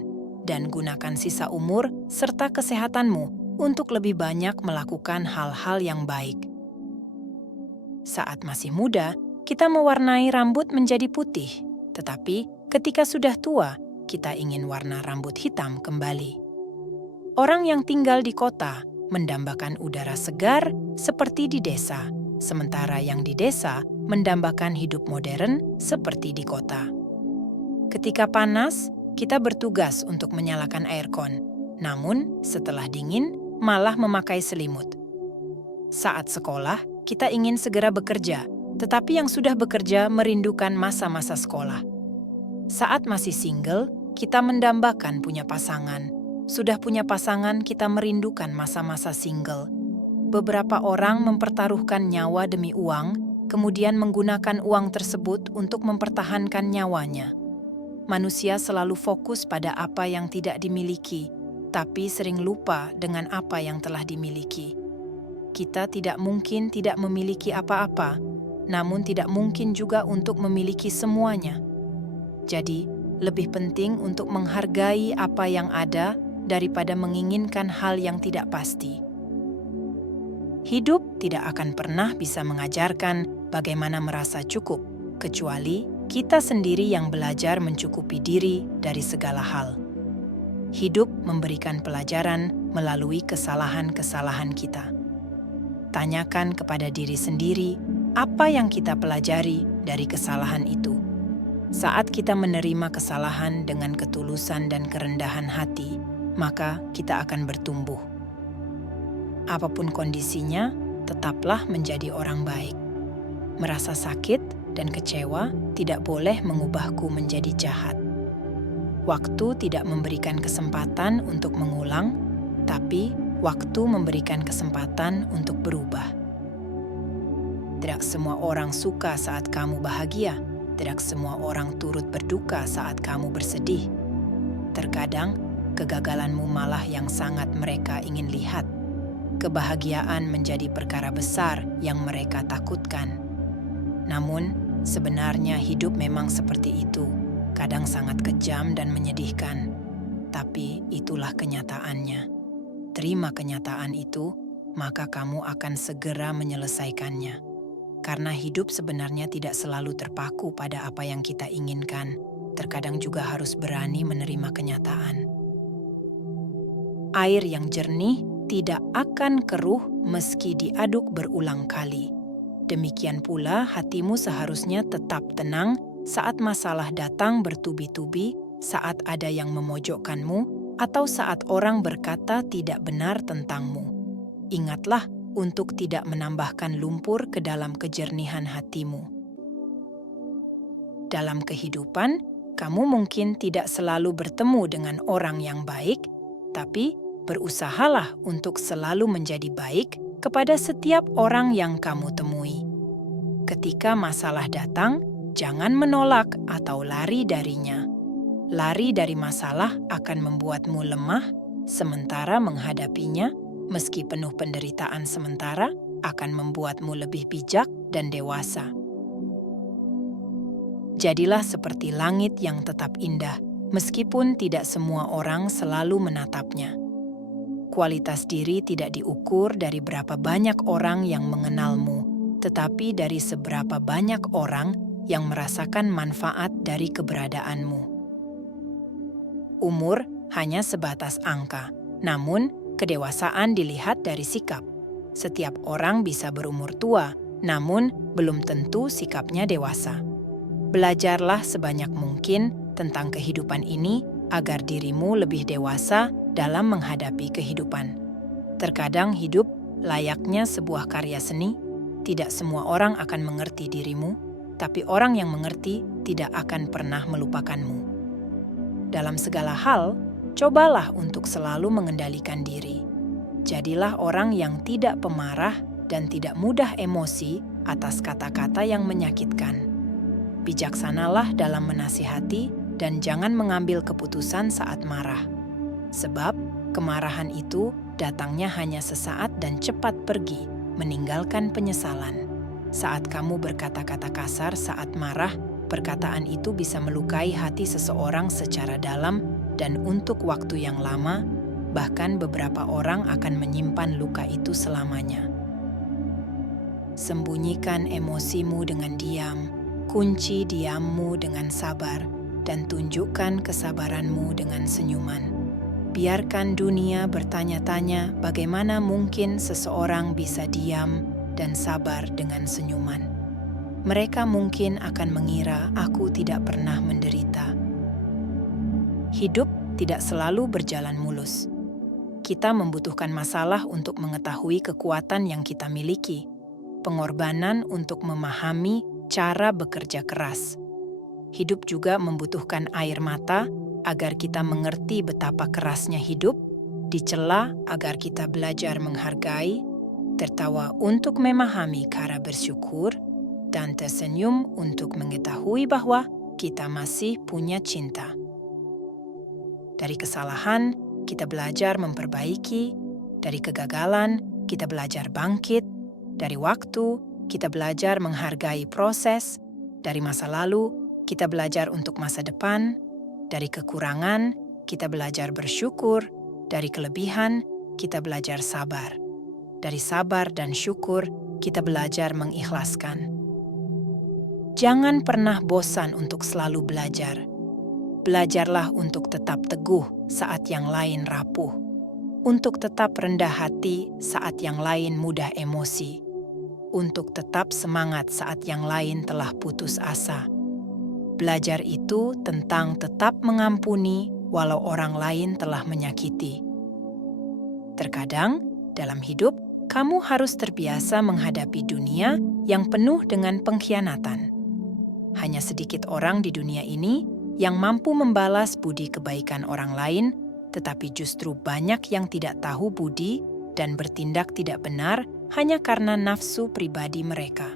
dan gunakan sisa umur serta kesehatanmu untuk lebih banyak melakukan hal-hal yang baik. Saat masih muda, kita mewarnai rambut menjadi putih, tetapi ketika sudah tua, kita ingin warna rambut hitam kembali. Orang yang tinggal di kota mendambakan udara segar seperti di desa, sementara yang di desa mendambakan hidup modern seperti di kota. Ketika panas, kita bertugas untuk menyalakan aircon, namun setelah dingin malah memakai selimut. Saat sekolah, kita ingin segera bekerja, tetapi yang sudah bekerja merindukan masa-masa sekolah. Saat masih single, kita mendambakan punya pasangan. Sudah punya pasangan, kita merindukan masa-masa single. Beberapa orang mempertaruhkan nyawa demi uang, kemudian menggunakan uang tersebut untuk mempertahankan nyawanya. Manusia selalu fokus pada apa yang tidak dimiliki, tapi sering lupa dengan apa yang telah dimiliki. Kita tidak mungkin tidak memiliki apa-apa, namun tidak mungkin juga untuk memiliki semuanya. Jadi, lebih penting untuk menghargai apa yang ada daripada menginginkan hal yang tidak pasti. Hidup tidak akan pernah bisa mengajarkan bagaimana merasa cukup, kecuali kita sendiri yang belajar mencukupi diri dari segala hal. Hidup memberikan pelajaran melalui kesalahan-kesalahan kita. Tanyakan kepada diri sendiri apa yang kita pelajari dari kesalahan itu. Saat kita menerima kesalahan dengan ketulusan dan kerendahan hati, maka kita akan bertumbuh. Apapun kondisinya, tetaplah menjadi orang baik. Merasa sakit dan kecewa tidak boleh mengubahku menjadi jahat. Waktu tidak memberikan kesempatan untuk mengulang, tapi waktu memberikan kesempatan untuk berubah. Tidak semua orang suka saat kamu bahagia. Tidak semua orang turut berduka saat kamu bersedih. Terkadang, kegagalanmu malah yang sangat mereka ingin lihat. Kebahagiaan menjadi perkara besar yang mereka takutkan. Namun, sebenarnya hidup memang seperti itu. Kadang sangat kejam dan menyedihkan. Tapi itulah kenyataannya. Terima kenyataan itu, maka kamu akan segera menyelesaikannya. Karena hidup sebenarnya tidak selalu terpaku pada apa yang kita inginkan. Terkadang juga harus berani menerima kenyataan. Air yang jernih tidak akan keruh meski diaduk berulang kali. Demikian pula hatimu seharusnya tetap tenang saat masalah datang bertubi-tubi, saat ada yang memojokkanmu, atau saat orang berkata tidak benar tentangmu. Ingatlah untuk tidak menambahkan lumpur ke dalam kejernihan hatimu. Dalam kehidupan, kamu mungkin tidak selalu bertemu dengan orang yang baik, tapi berusahalah untuk selalu menjadi baik kepada setiap orang yang kamu temui. Ketika masalah datang, jangan menolak atau lari darinya. Lari dari masalah akan membuatmu lemah, sementara menghadapinya, meski penuh penderitaan sementara, akan membuatmu lebih bijak dan dewasa. Jadilah seperti langit yang tetap indah, meskipun tidak semua orang selalu menatapnya. Kualitas diri tidak diukur dari berapa banyak orang yang mengenalmu, tetapi dari seberapa banyak orang yang merasakan manfaat dari keberadaanmu. Umur hanya sebatas angka, namun kedewasaan dilihat dari sikap. Setiap orang bisa berumur tua, namun belum tentu sikapnya dewasa. Belajarlah sebanyak mungkin tentang kehidupan ini agar dirimu lebih dewasa dalam menghadapi kehidupan. Terkadang hidup layaknya sebuah karya seni. Tidak semua orang akan mengerti dirimu, tapi orang yang mengerti tidak akan pernah melupakanmu. Dalam segala hal, cobalah untuk selalu mengendalikan diri. Jadilah orang yang tidak pemarah dan tidak mudah emosi atas kata-kata yang menyakitkan. Bijaksanalah dalam menasihati dan jangan mengambil keputusan saat marah. Sebab kemarahan itu datangnya hanya sesaat dan cepat pergi, meninggalkan penyesalan. Saat kamu berkata-kata kasar saat marah, perkataan itu bisa melukai hati seseorang secara dalam dan untuk waktu yang lama, bahkan beberapa orang akan menyimpan luka itu selamanya. Sembunyikan emosimu dengan diam, kunci diammu dengan sabar, dan tunjukkan kesabaranmu dengan senyuman. Biarkan dunia bertanya-tanya bagaimana mungkin seseorang bisa diam dan sabar dengan senyuman. Mereka mungkin akan mengira aku tidak pernah menderita. Hidup tidak selalu berjalan mulus. Kita membutuhkan masalah untuk mengetahui kekuatan yang kita miliki, pengorbanan untuk memahami cara bekerja keras. Hidup juga membutuhkan air mata agar kita mengerti betapa kerasnya hidup, dicela agar kita belajar menghargai, tertawa untuk memahami cara bersyukur, dan tersenyum untuk mengetahui bahwa kita masih punya cinta. Dari kesalahan, kita belajar memperbaiki. Dari kegagalan, kita belajar bangkit. Dari waktu, kita belajar menghargai proses. Dari masa lalu, kita belajar untuk masa depan. Dari kekurangan, kita belajar bersyukur. Dari kelebihan, kita belajar sabar. Dari sabar dan syukur, kita belajar mengikhlaskan. Jangan pernah bosan untuk selalu belajar. Belajarlah untuk tetap teguh saat yang lain rapuh, untuk tetap rendah hati saat yang lain mudah emosi, untuk tetap semangat saat yang lain telah putus asa. Belajar itu tentang tetap mengampuni walau orang lain telah menyakiti. Terkadang, dalam hidup, kamu harus terbiasa menghadapi dunia yang penuh dengan pengkhianatan. Hanya sedikit orang di dunia ini yang mampu membalas budi kebaikan orang lain, tetapi justru banyak yang tidak tahu budi dan bertindak tidak benar hanya karena nafsu pribadi mereka.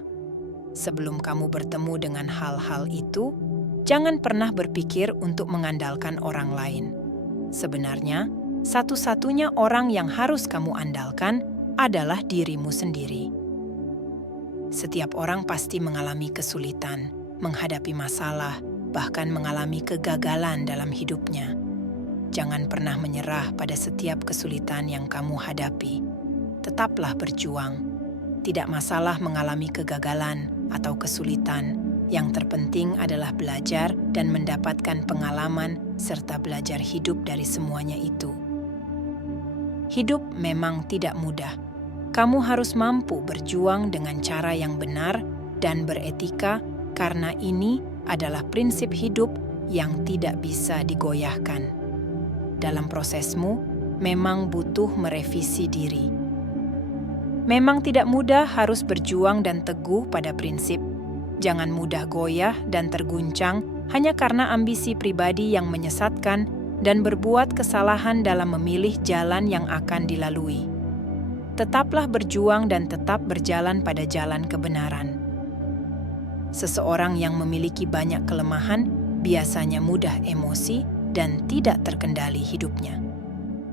Sebelum kamu bertemu dengan hal-hal itu, jangan pernah berpikir untuk mengandalkan orang lain. Sebenarnya, satu-satunya orang yang harus kamu andalkan adalah dirimu sendiri. Setiap orang pasti mengalami kesulitan, menghadapi masalah, bahkan mengalami kegagalan dalam hidupnya. Jangan pernah menyerah pada setiap kesulitan yang kamu hadapi. Tetaplah berjuang. Tidak masalah mengalami kegagalan atau kesulitan. Yang terpenting adalah belajar dan mendapatkan pengalaman serta belajar hidup dari semuanya itu. Hidup memang tidak mudah. Kamu harus mampu berjuang dengan cara yang benar dan beretika karena ini adalah prinsip hidup yang tidak bisa digoyahkan. Dalam prosesmu, memang butuh merevisi diri. Memang tidak mudah harus berjuang dan teguh pada prinsip. Jangan mudah goyah dan terguncang hanya karena ambisi pribadi yang menyesatkan dan berbuat kesalahan dalam memilih jalan yang akan dilalui. Tetaplah berjuang dan tetap berjalan pada jalan kebenaran. Seseorang yang memiliki banyak kelemahan biasanya mudah emosi dan tidak terkendali hidupnya.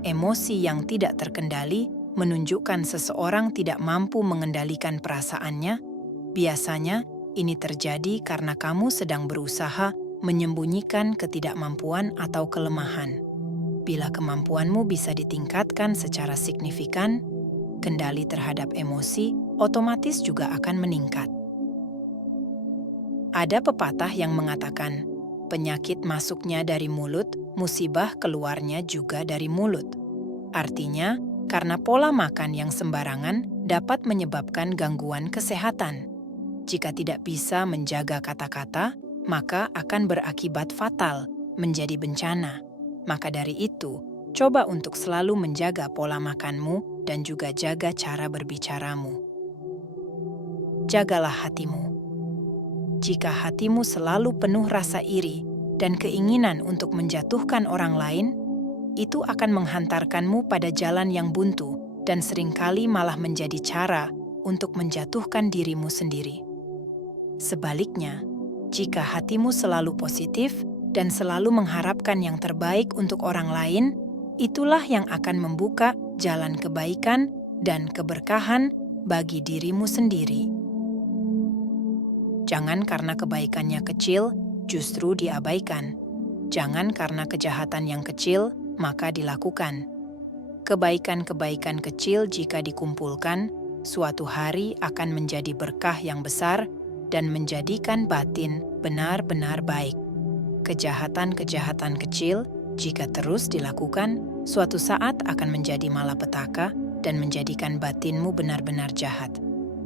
Emosi yang tidak terkendali menunjukkan seseorang tidak mampu mengendalikan perasaannya. Biasanya, ini terjadi karena kamu sedang berusaha menyembunyikan ketidakmampuan atau kelemahan. Bila kemampuanmu bisa ditingkatkan secara signifikan, kendali terhadap emosi otomatis juga akan meningkat. Ada pepatah yang mengatakan, penyakit masuknya dari mulut, musibah keluarnya juga dari mulut. Artinya, karena pola makan yang sembarangan dapat menyebabkan gangguan kesehatan. Jika tidak bisa menjaga kata-kata, maka akan berakibat fatal, menjadi bencana. Maka dari itu, coba untuk selalu menjaga pola makanmu dan juga jaga cara berbicaramu. Jagalah hatimu. Jika hatimu selalu penuh rasa iri dan keinginan untuk menjatuhkan orang lain, itu akan menghantarkanmu pada jalan yang buntu dan seringkali malah menjadi cara untuk menjatuhkan dirimu sendiri. Sebaliknya, jika hatimu selalu positif dan selalu mengharapkan yang terbaik untuk orang lain, itulah yang akan membuka jalan kebaikan dan keberkahan bagi dirimu sendiri. Jangan karena kebaikannya kecil, justru diabaikan. Jangan karena kejahatan yang kecil, maka dilakukan. Kebaikan-kebaikan kecil jika dikumpulkan, suatu hari akan menjadi berkah yang besar dan menjadikan batin benar-benar baik. Kejahatan-kejahatan kecil, jika terus dilakukan, suatu saat akan menjadi malapetaka dan menjadikan batinmu benar-benar jahat.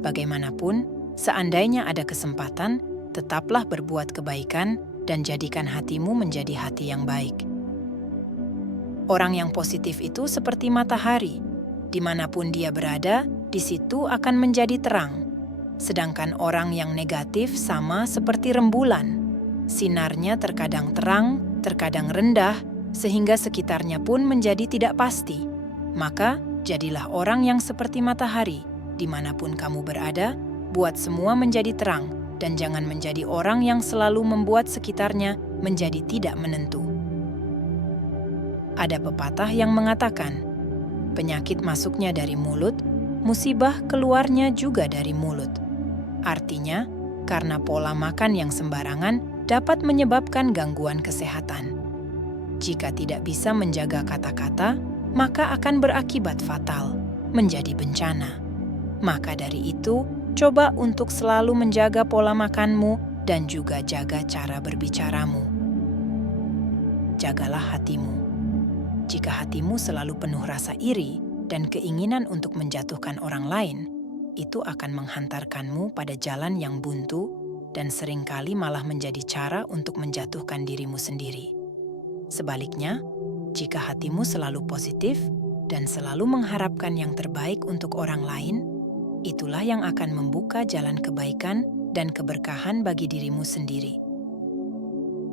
Bagaimanapun, seandainya ada kesempatan, tetaplah berbuat kebaikan dan jadikan hatimu menjadi hati yang baik. Orang yang positif itu seperti matahari. Dimanapun dia berada, di situ akan menjadi terang. Sedangkan orang yang negatif sama seperti rembulan. Sinarnya terkadang terang, terkadang rendah, sehingga sekitarnya pun menjadi tidak pasti. Maka, jadilah orang yang seperti matahari. Dimanapun kamu berada, buat semua menjadi terang, dan jangan menjadi orang yang selalu membuat sekitarnya menjadi tidak menentu. Ada pepatah yang mengatakan, penyakit masuknya dari mulut, musibah keluarnya juga dari mulut. Artinya, karena pola makan yang sembarangan dapat menyebabkan gangguan kesehatan. Jika tidak bisa menjaga kata-kata, maka akan berakibat fatal, menjadi bencana. Maka dari itu, coba untuk selalu menjaga pola makanmu dan juga jaga cara berbicaramu. Jagalah hatimu. Jika hatimu selalu penuh rasa iri dan keinginan untuk menjatuhkan orang lain, itu akan menghantarkanmu pada jalan yang buntu dan seringkali malah menjadi cara untuk menjatuhkan dirimu sendiri. Sebaliknya, jika hatimu selalu positif dan selalu mengharapkan yang terbaik untuk orang lain, itulah yang akan membuka jalan kebaikan dan keberkahan bagi dirimu sendiri.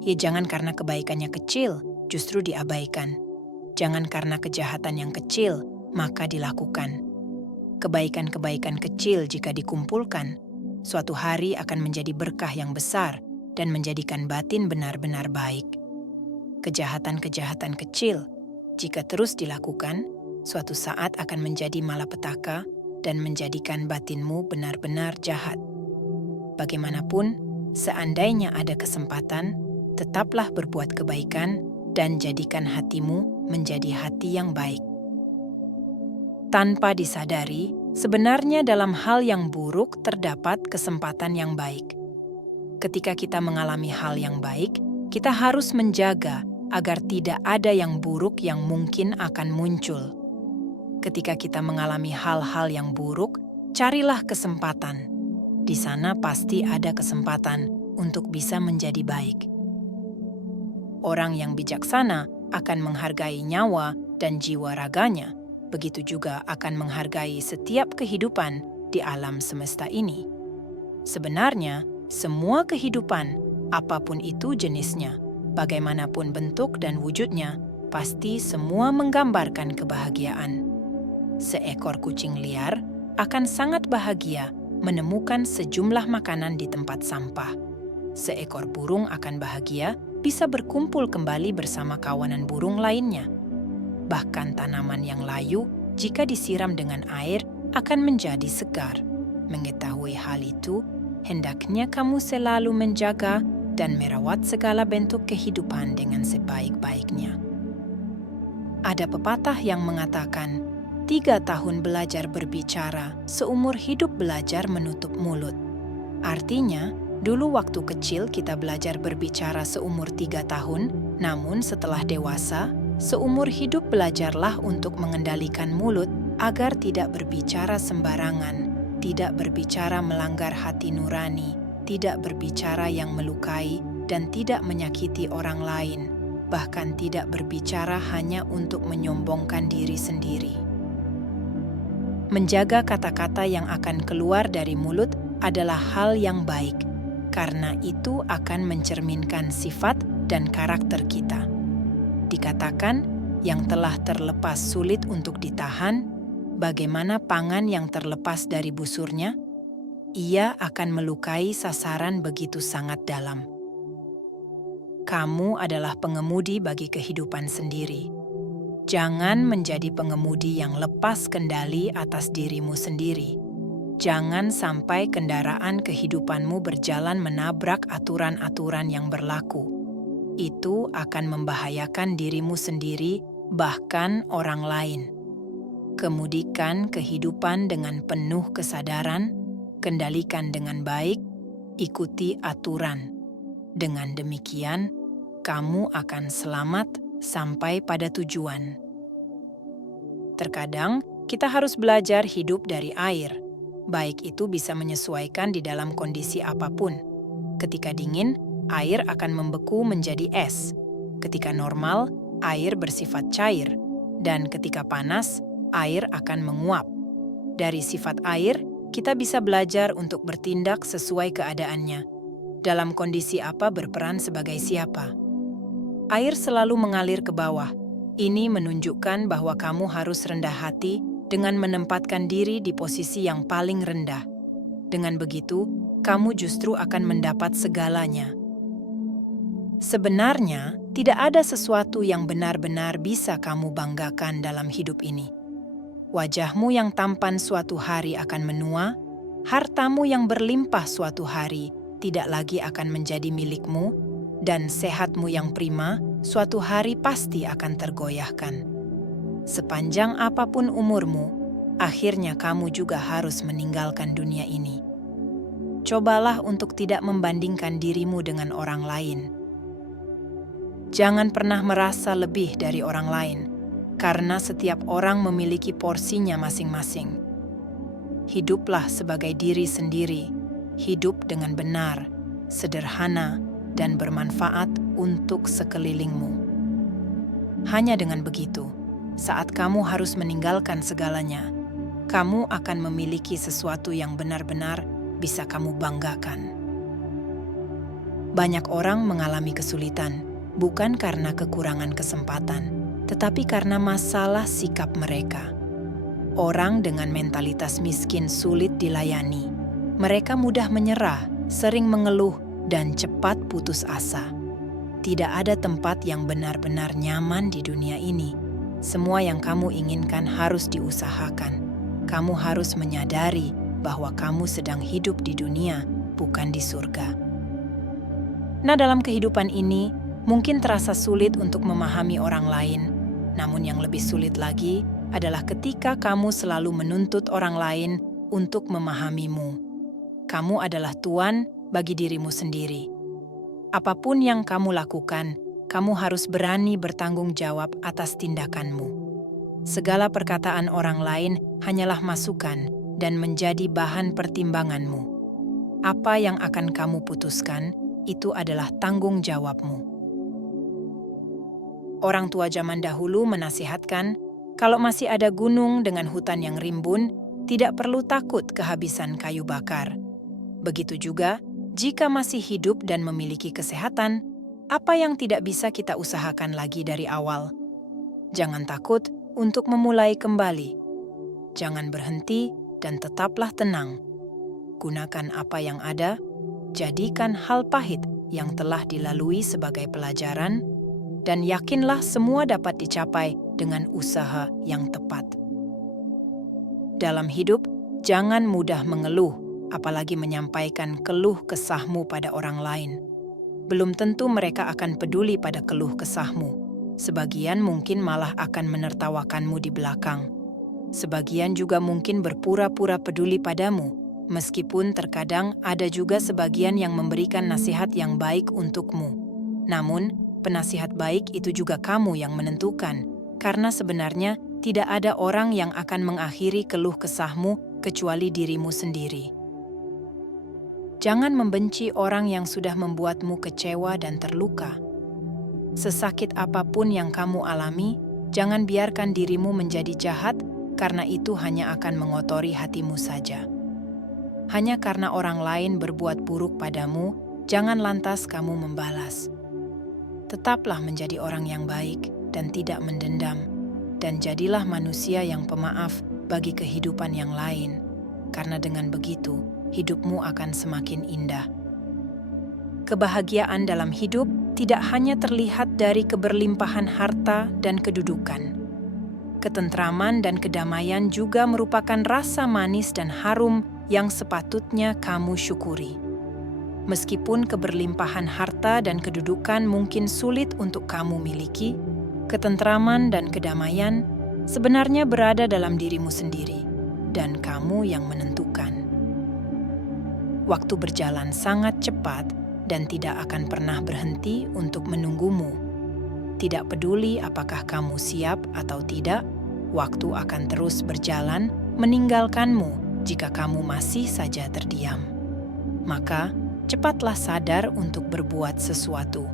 Ya, jangan karena kebaikannya kecil, justru diabaikan. Jangan karena kejahatan yang kecil, maka dilakukan. Kebaikan-kebaikan kecil jika dikumpulkan, suatu hari akan menjadi berkah yang besar dan menjadikan batin benar-benar baik. Kejahatan-kejahatan kecil, jika terus dilakukan, suatu saat akan menjadi malapetaka dan menjadikan batinmu benar-benar jahat. Bagaimanapun, seandainya ada kesempatan, tetaplah berbuat kebaikan dan jadikan hatimu menjadi hati yang baik. Tanpa disadari, sebenarnya dalam hal yang buruk terdapat kesempatan yang baik. Ketika kita mengalami hal yang baik, kita harus menjaga agar tidak ada yang buruk yang mungkin akan muncul. Ketika kita mengalami hal-hal yang buruk, carilah kesempatan. Di sana pasti ada kesempatan untuk bisa menjadi baik. Orang yang bijaksana akan menghargai nyawa dan jiwa raganya, begitu juga akan menghargai setiap kehidupan di alam semesta ini. Sebenarnya, semua kehidupan, apapun itu jenisnya, bagaimanapun bentuk dan wujudnya, pasti semua menggambarkan kebahagiaan. Seekor kucing liar akan sangat bahagia menemukan sejumlah makanan di tempat sampah. Seekor burung akan bahagia bisa berkumpul kembali bersama kawanan burung lainnya. Bahkan tanaman yang layu, jika disiram dengan air, akan menjadi segar. Mengetahui hal itu, hendaknya kamu selalu menjaga dan merawat segala bentuk kehidupan dengan sebaik-baiknya. Ada pepatah yang mengatakan, 3 tahun belajar berbicara, seumur hidup belajar menutup mulut. Artinya, dulu waktu kecil kita belajar berbicara seumur 3 tahun, namun setelah dewasa, seumur hidup belajarlah untuk mengendalikan mulut agar tidak berbicara sembarangan, tidak berbicara melanggar hati nurani, tidak berbicara yang melukai, dan tidak menyakiti orang lain, bahkan tidak berbicara hanya untuk menyombongkan diri sendiri. Menjaga kata-kata yang akan keluar dari mulut adalah hal yang baik, karena itu akan mencerminkan sifat dan karakter kita. Dikatakan, yang telah terlepas sulit untuk ditahan, bagaimana pangan yang terlepas dari busurnya? Ia akan melukai sasaran begitu sangat dalam. Kamu adalah pengemudi bagi kehidupan sendiri. Jangan menjadi pengemudi yang lepas kendali atas dirimu sendiri. Jangan sampai kendaraan kehidupanmu berjalan menabrak aturan-aturan yang berlaku. Itu akan membahayakan dirimu sendiri, bahkan orang lain. Kemudikan kehidupan dengan penuh kesadaran, kendalikan dengan baik, ikuti aturan. Dengan demikian, kamu akan selamat sampai pada tujuan. Terkadang, kita harus belajar hidup dari air. Baik itu bisa menyesuaikan di dalam kondisi apapun. Ketika dingin, air akan membeku menjadi es. Ketika normal, air bersifat cair. Dan ketika panas, air akan menguap. Dari sifat air, kita bisa belajar untuk bertindak sesuai keadaannya. Dalam kondisi apa berperan sebagai siapa. Air selalu mengalir ke bawah. Ini menunjukkan bahwa kamu harus rendah hati dengan menempatkan diri di posisi yang paling rendah. Dengan begitu, kamu justru akan mendapat segalanya. Sebenarnya, tidak ada sesuatu yang benar-benar bisa kamu banggakan dalam hidup ini. Wajahmu yang tampan suatu hari akan menua, hartamu yang berlimpah suatu hari tidak lagi akan menjadi milikmu, dan sehatmu yang prima suatu hari pasti akan tergoyahkan. Sepanjang apapun umurmu, akhirnya kamu juga harus meninggalkan dunia ini. Cobalah untuk tidak membandingkan dirimu dengan orang lain. Jangan pernah merasa lebih dari orang lain, karena setiap orang memiliki porsinya masing-masing. Hiduplah sebagai diri sendiri, hidup dengan benar, sederhana, dan bermanfaat untuk sekelilingmu. Hanya dengan begitu, saat kamu harus meninggalkan segalanya, kamu akan memiliki sesuatu yang benar-benar bisa kamu banggakan. Banyak orang mengalami kesulitan, bukan karena kekurangan kesempatan, tetapi karena masalah sikap mereka. Orang dengan mentalitas miskin sulit dilayani. Mereka mudah menyerah, sering mengeluh, dan cepat putus asa. Tidak ada tempat yang benar-benar nyaman di dunia ini. Semua yang kamu inginkan harus diusahakan. Kamu harus menyadari bahwa kamu sedang hidup di dunia, bukan di surga. Nah, dalam kehidupan ini, mungkin terasa sulit untuk memahami orang lain. Namun yang lebih sulit lagi adalah ketika kamu selalu menuntut orang lain untuk memahamimu. Kamu adalah tuan bagi dirimu sendiri. Apapun yang kamu lakukan, kamu harus berani bertanggung jawab atas tindakanmu. Segala perkataan orang lain hanyalah masukan dan menjadi bahan pertimbanganmu. Apa yang akan kamu putuskan, itu adalah tanggung jawabmu. Orang tua zaman dahulu menasihatkan, kalau masih ada gunung dengan hutan yang rimbun, tidak perlu takut kehabisan kayu bakar. Begitu juga, jika masih hidup dan memiliki kesehatan, apa yang tidak bisa kita usahakan lagi dari awal? Jangan takut untuk memulai kembali. Jangan berhenti dan tetaplah tenang. Gunakan apa yang ada, jadikan hal pahit yang telah dilalui sebagai pelajaran, dan yakinlah semua dapat dicapai dengan usaha yang tepat. Dalam hidup, jangan mudah mengeluh, apalagi menyampaikan keluh kesahmu pada orang lain. Belum tentu mereka akan peduli pada keluh kesahmu. Sebagian mungkin malah akan menertawakanmu di belakang. Sebagian juga mungkin berpura-pura peduli padamu, meskipun terkadang ada juga sebagian yang memberikan nasihat yang baik untukmu. Namun, penasihat baik itu juga kamu yang menentukan, karena sebenarnya Tidak ada orang yang akan mengakhiri keluh kesahmu kecuali dirimu sendiri. Jangan membenci orang yang sudah membuatmu kecewa dan terluka. Sesakit apapun yang kamu alami, jangan biarkan dirimu menjadi jahat karena itu hanya akan mengotori hatimu saja. Hanya karena orang lain berbuat buruk padamu, jangan lantas kamu membalas. Tetaplah menjadi orang yang baik dan tidak mendendam, dan jadilah manusia yang pemaaf bagi kehidupan yang lain, karena dengan begitu, hidupmu akan semakin indah. Kebahagiaan dalam hidup tidak hanya terlihat dari keberlimpahan harta dan kedudukan. Ketentraman dan kedamaian juga merupakan rasa manis dan harum yang sepatutnya kamu syukuri. Meskipun keberlimpahan harta dan kedudukan mungkin sulit untuk kamu miliki, ketentraman dan kedamaian sebenarnya berada dalam dirimu sendiri, dan kamu yang menentukan. Waktu berjalan sangat cepat dan tidak akan pernah berhenti untuk menunggumu. Tidak peduli apakah kamu siap atau tidak, waktu akan terus berjalan meninggalkanmu jika kamu masih saja terdiam. Maka, cepatlah sadar untuk berbuat sesuatu.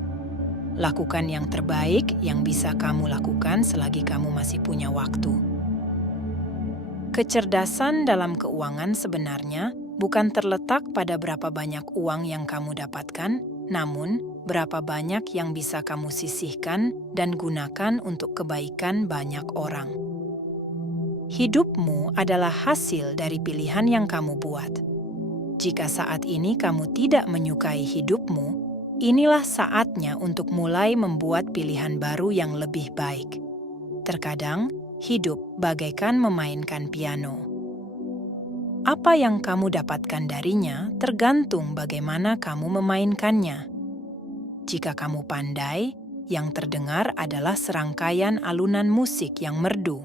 Lakukan yang terbaik yang bisa kamu lakukan selagi kamu masih punya waktu. Kecerdasan dalam keuangan sebenarnya bukan terletak pada berapa banyak uang yang kamu dapatkan, namun berapa banyak yang bisa kamu sisihkan dan gunakan untuk kebaikan banyak orang. Hidupmu adalah hasil dari pilihan yang kamu buat. Jika saat ini kamu tidak menyukai hidupmu, inilah saatnya untuk mulai membuat pilihan baru yang lebih baik. Terkadang, hidup bagaikan memainkan piano. Apa yang kamu dapatkan darinya tergantung bagaimana kamu memainkannya. Jika kamu pandai, yang terdengar adalah serangkaian alunan musik yang merdu.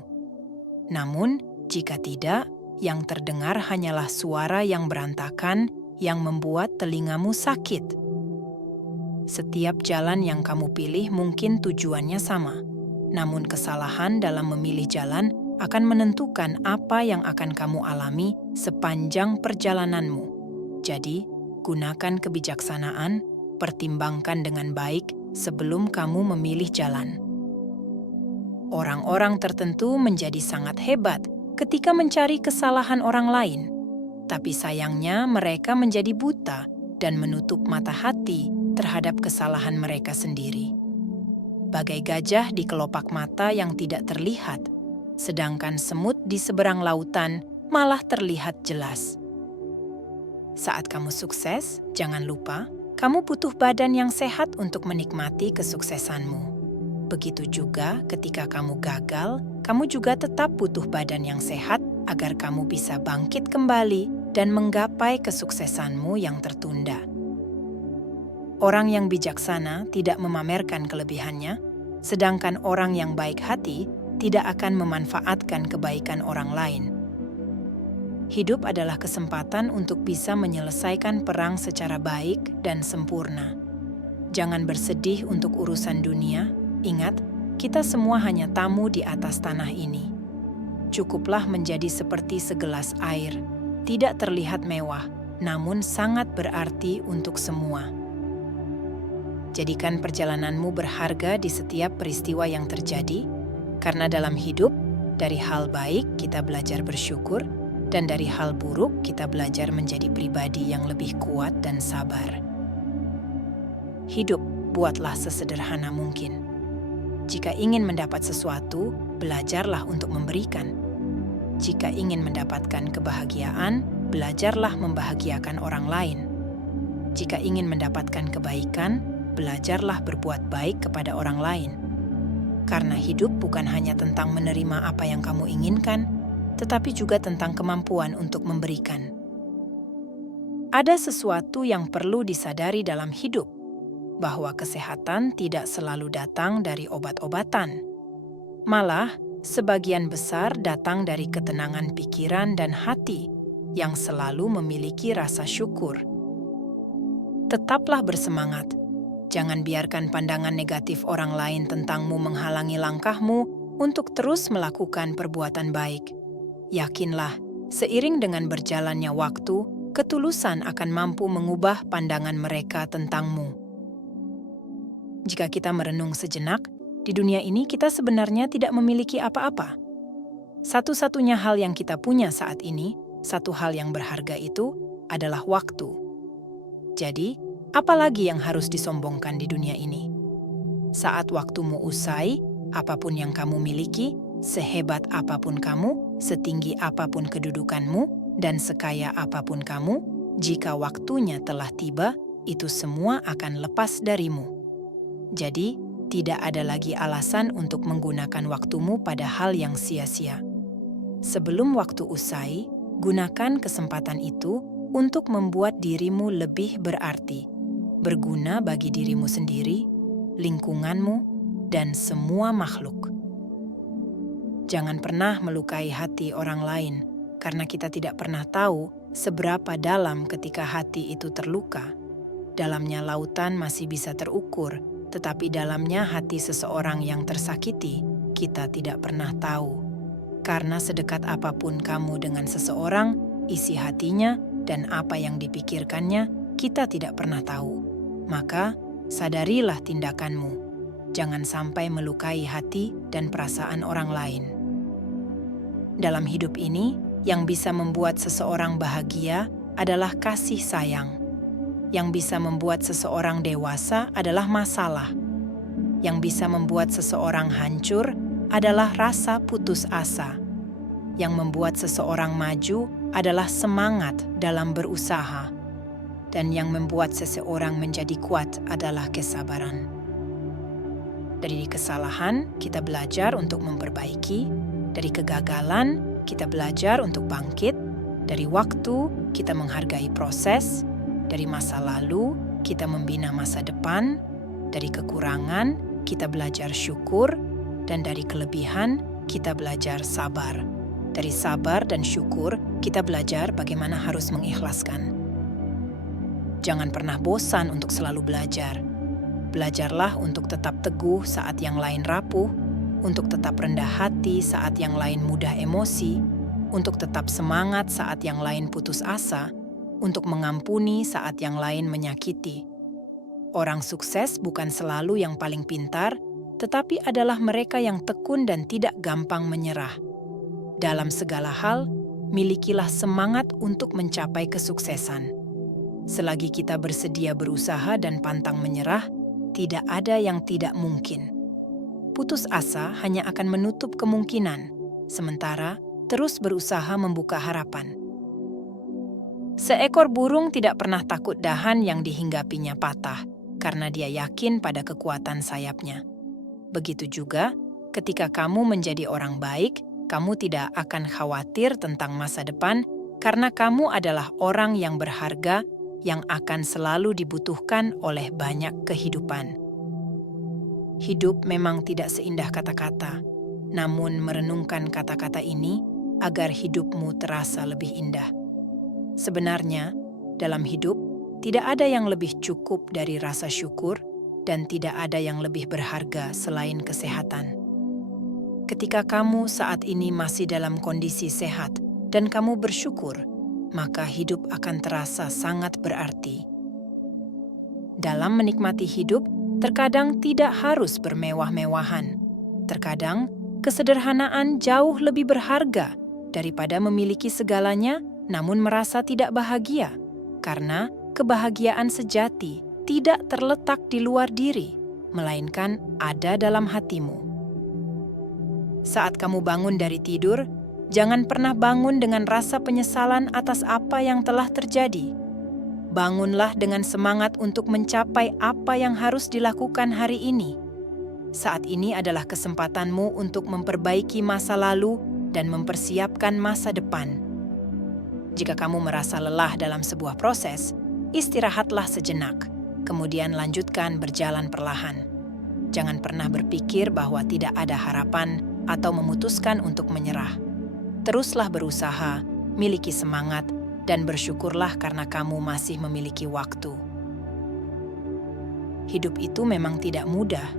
Namun, jika tidak, yang terdengar hanyalah suara yang berantakan yang membuat telingamu sakit. Setiap jalan yang kamu pilih mungkin tujuannya sama, namun kesalahan dalam memilih jalan akan menentukan apa yang akan kamu alami sepanjang perjalananmu. Jadi, gunakan kebijaksanaan, pertimbangkan dengan baik sebelum kamu memilih jalan. Orang-orang tertentu menjadi sangat hebat ketika mencari kesalahan orang lain, tapi sayangnya mereka menjadi buta dan menutup mata hati terhadap kesalahan mereka sendiri. Bagai gajah di kelopak mata yang tidak terlihat, sedangkan semut di seberang lautan malah terlihat jelas. Saat kamu sukses, jangan lupa, kamu butuh badan yang sehat untuk menikmati kesuksesanmu. Begitu juga ketika kamu gagal, kamu juga tetap butuh badan yang sehat agar kamu bisa bangkit kembali dan menggapai kesuksesanmu yang tertunda. Orang yang bijaksana tidak memamerkan kelebihannya, sedangkan orang yang baik hati tidak akan memanfaatkan kebaikan orang lain. Hidup adalah kesempatan untuk bisa menyelesaikan perang secara baik dan sempurna. Jangan bersedih untuk urusan dunia. Ingat, kita semua hanya tamu di atas tanah ini. Cukuplah menjadi seperti segelas air, tidak terlihat mewah, namun sangat berarti untuk semua. Jadikan perjalananmu berharga di setiap peristiwa yang terjadi, karena dalam hidup, dari hal baik kita belajar bersyukur, dan dari hal buruk kita belajar menjadi pribadi yang lebih kuat dan sabar. Hidup buatlah sesederhana mungkin. Jika ingin mendapat sesuatu, belajarlah untuk memberikan. Jika ingin mendapatkan kebahagiaan, belajarlah membahagiakan orang lain. Jika ingin mendapatkan kebaikan, belajarlah berbuat baik kepada orang lain. Karena hidup bukan hanya tentang menerima apa yang kamu inginkan, tetapi juga tentang kemampuan untuk memberikan. Ada sesuatu yang perlu disadari dalam hidup, bahwa kesehatan tidak selalu datang dari obat-obatan. Malah, sebagian besar datang dari ketenangan pikiran dan hati yang selalu memiliki rasa syukur. Tetaplah bersemangat. Jangan biarkan pandangan negatif orang lain tentangmu menghalangi langkahmu untuk terus melakukan perbuatan baik. Yakinlah, seiring dengan berjalannya waktu, ketulusan akan mampu mengubah pandangan mereka tentangmu. Jika kita merenung sejenak, di dunia ini kita sebenarnya tidak memiliki apa-apa. Satu-satunya hal yang kita punya saat ini, satu hal yang berharga itu adalah waktu. Jadi, apa lagi yang harus disombongkan di dunia ini? Saat waktumu usai, apapun yang kamu miliki, sehebat apapun kamu, setinggi apapun kedudukanmu, dan sekaya apapun kamu, jika waktunya telah tiba, itu semua akan lepas darimu. Jadi, tidak ada lagi alasan untuk menggunakan waktumu pada hal yang sia-sia. Sebelum waktu usai, gunakan kesempatan itu untuk membuat dirimu lebih berarti, berguna bagi dirimu sendiri, lingkunganmu, dan semua makhluk. Jangan pernah melukai hati orang lain, karena kita tidak pernah tahu seberapa dalam ketika hati itu terluka. Dalamnya lautan masih bisa terukur, tetapi dalamnya hati seseorang yang tersakiti, kita tidak pernah tahu. Karena sedekat apapun kamu dengan seseorang, isi hatinya dan apa yang dipikirkannya, kita tidak pernah tahu. Maka, sadarilah tindakanmu. Jangan sampai melukai hati dan perasaan orang lain. Dalam hidup ini, yang bisa membuat seseorang bahagia adalah kasih sayang. Yang bisa membuat seseorang dewasa adalah masalah. Yang bisa membuat seseorang hancur adalah rasa putus asa. Yang membuat seseorang maju adalah semangat dalam berusaha. Dan yang membuat seseorang menjadi kuat adalah kesabaran. Dari kesalahan, kita belajar untuk memperbaiki. Dari kegagalan, kita belajar untuk bangkit. Dari waktu, kita menghargai proses. Dari masa lalu, kita membina masa depan. Dari kekurangan, kita belajar syukur. Dan dari kelebihan, kita belajar sabar. Dari sabar dan syukur, kita belajar bagaimana harus mengikhlaskan. Jangan pernah bosan untuk selalu belajar. Belajarlah untuk tetap teguh saat yang lain rapuh, untuk tetap rendah hati saat yang lain mudah emosi, untuk tetap semangat saat yang lain putus asa, untuk mengampuni saat yang lain menyakiti. Orang sukses bukan selalu yang paling pintar, tetapi adalah mereka yang tekun dan tidak gampang menyerah. Dalam segala hal, milikilah semangat untuk mencapai kesuksesan. Selagi kita bersedia berusaha dan pantang menyerah, tidak ada yang tidak mungkin. Putus asa hanya akan menutup kemungkinan, sementara terus berusaha membuka harapan. Seekor burung tidak pernah takut dahan yang dihinggapinya patah, karena dia yakin pada kekuatan sayapnya. Begitu juga, ketika kamu menjadi orang baik, kamu tidak akan khawatir tentang masa depan karena kamu adalah orang yang berharga yang akan selalu dibutuhkan oleh banyak kehidupan. Hidup memang tidak seindah kata-kata, namun merenungkan kata-kata ini agar hidupmu terasa lebih indah. Sebenarnya, dalam hidup tidak ada yang lebih cukup dari rasa syukur dan tidak ada yang lebih berharga selain kesehatan. Ketika kamu saat ini masih dalam kondisi sehat dan kamu bersyukur, maka hidup akan terasa sangat berarti. Dalam menikmati hidup, terkadang tidak harus bermewah-mewahan. Terkadang, kesederhanaan jauh lebih berharga daripada memiliki segalanya namun merasa tidak bahagia, karena kebahagiaan sejati tidak terletak di luar diri, melainkan ada dalam hatimu. Saat kamu bangun dari tidur, jangan pernah bangun dengan rasa penyesalan atas apa yang telah terjadi. Bangunlah dengan semangat untuk mencapai apa yang harus dilakukan hari ini. Saat ini adalah kesempatanmu untuk memperbaiki masa lalu dan mempersiapkan masa depan. Jika kamu merasa lelah dalam sebuah proses, istirahatlah sejenak. Kemudian lanjutkan berjalan perlahan. Jangan pernah berpikir bahwa tidak ada harapan atau memutuskan untuk menyerah. Teruslah berusaha, miliki semangat, dan bersyukurlah karena kamu masih memiliki waktu. Hidup itu memang tidak mudah.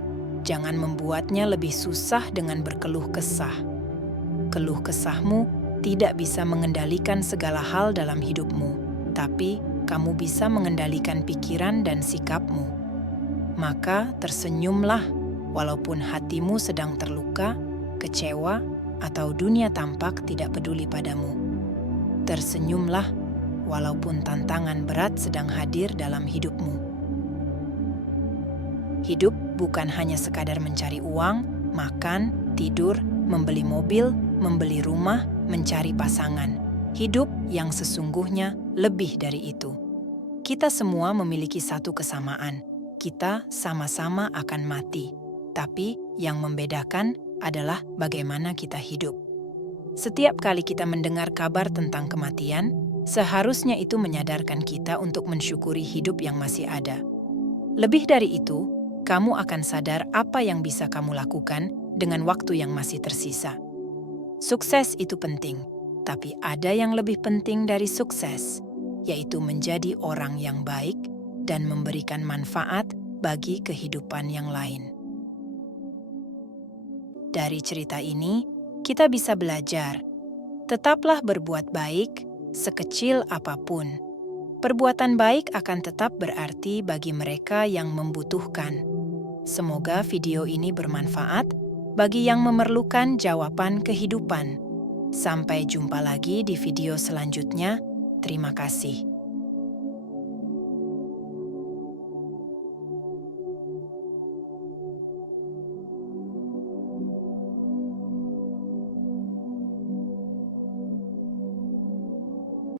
Jangan membuatnya lebih susah dengan berkeluh kesah. Keluh kesahmu tidak bisa mengendalikan segala hal dalam hidupmu, tapi kamu bisa mengendalikan pikiran dan sikapmu. Maka tersenyumlah, walaupun hatimu sedang terluka, kecewa, atau dunia tampak tidak peduli padamu. Tersenyumlah, walaupun tantangan berat sedang hadir dalam hidupmu. Hidup bukan hanya sekadar mencari uang, makan, tidur, membeli mobil, membeli rumah, mencari pasangan. Hidup yang sesungguhnya lebih dari itu. Kita semua memiliki satu kesamaan. Kita sama-sama akan mati. Tapi yang membedakan adalah bagaimana kita hidup. Setiap kali kita mendengar kabar tentang kematian, seharusnya itu menyadarkan kita untuk mensyukuri hidup yang masih ada. Lebih dari itu, kamu akan sadar apa yang bisa kamu lakukan dengan waktu yang masih tersisa. Sukses itu penting, tapi ada yang lebih penting dari sukses, yaitu menjadi orang yang baik dan memberikan manfaat bagi kehidupan yang lain. Dari cerita ini, kita bisa belajar, tetaplah berbuat baik sekecil apapun. Perbuatan baik akan tetap berarti bagi mereka yang membutuhkan. Semoga video ini bermanfaat bagi yang memerlukan jawaban kehidupan. Sampai jumpa lagi di video selanjutnya. Terima kasih.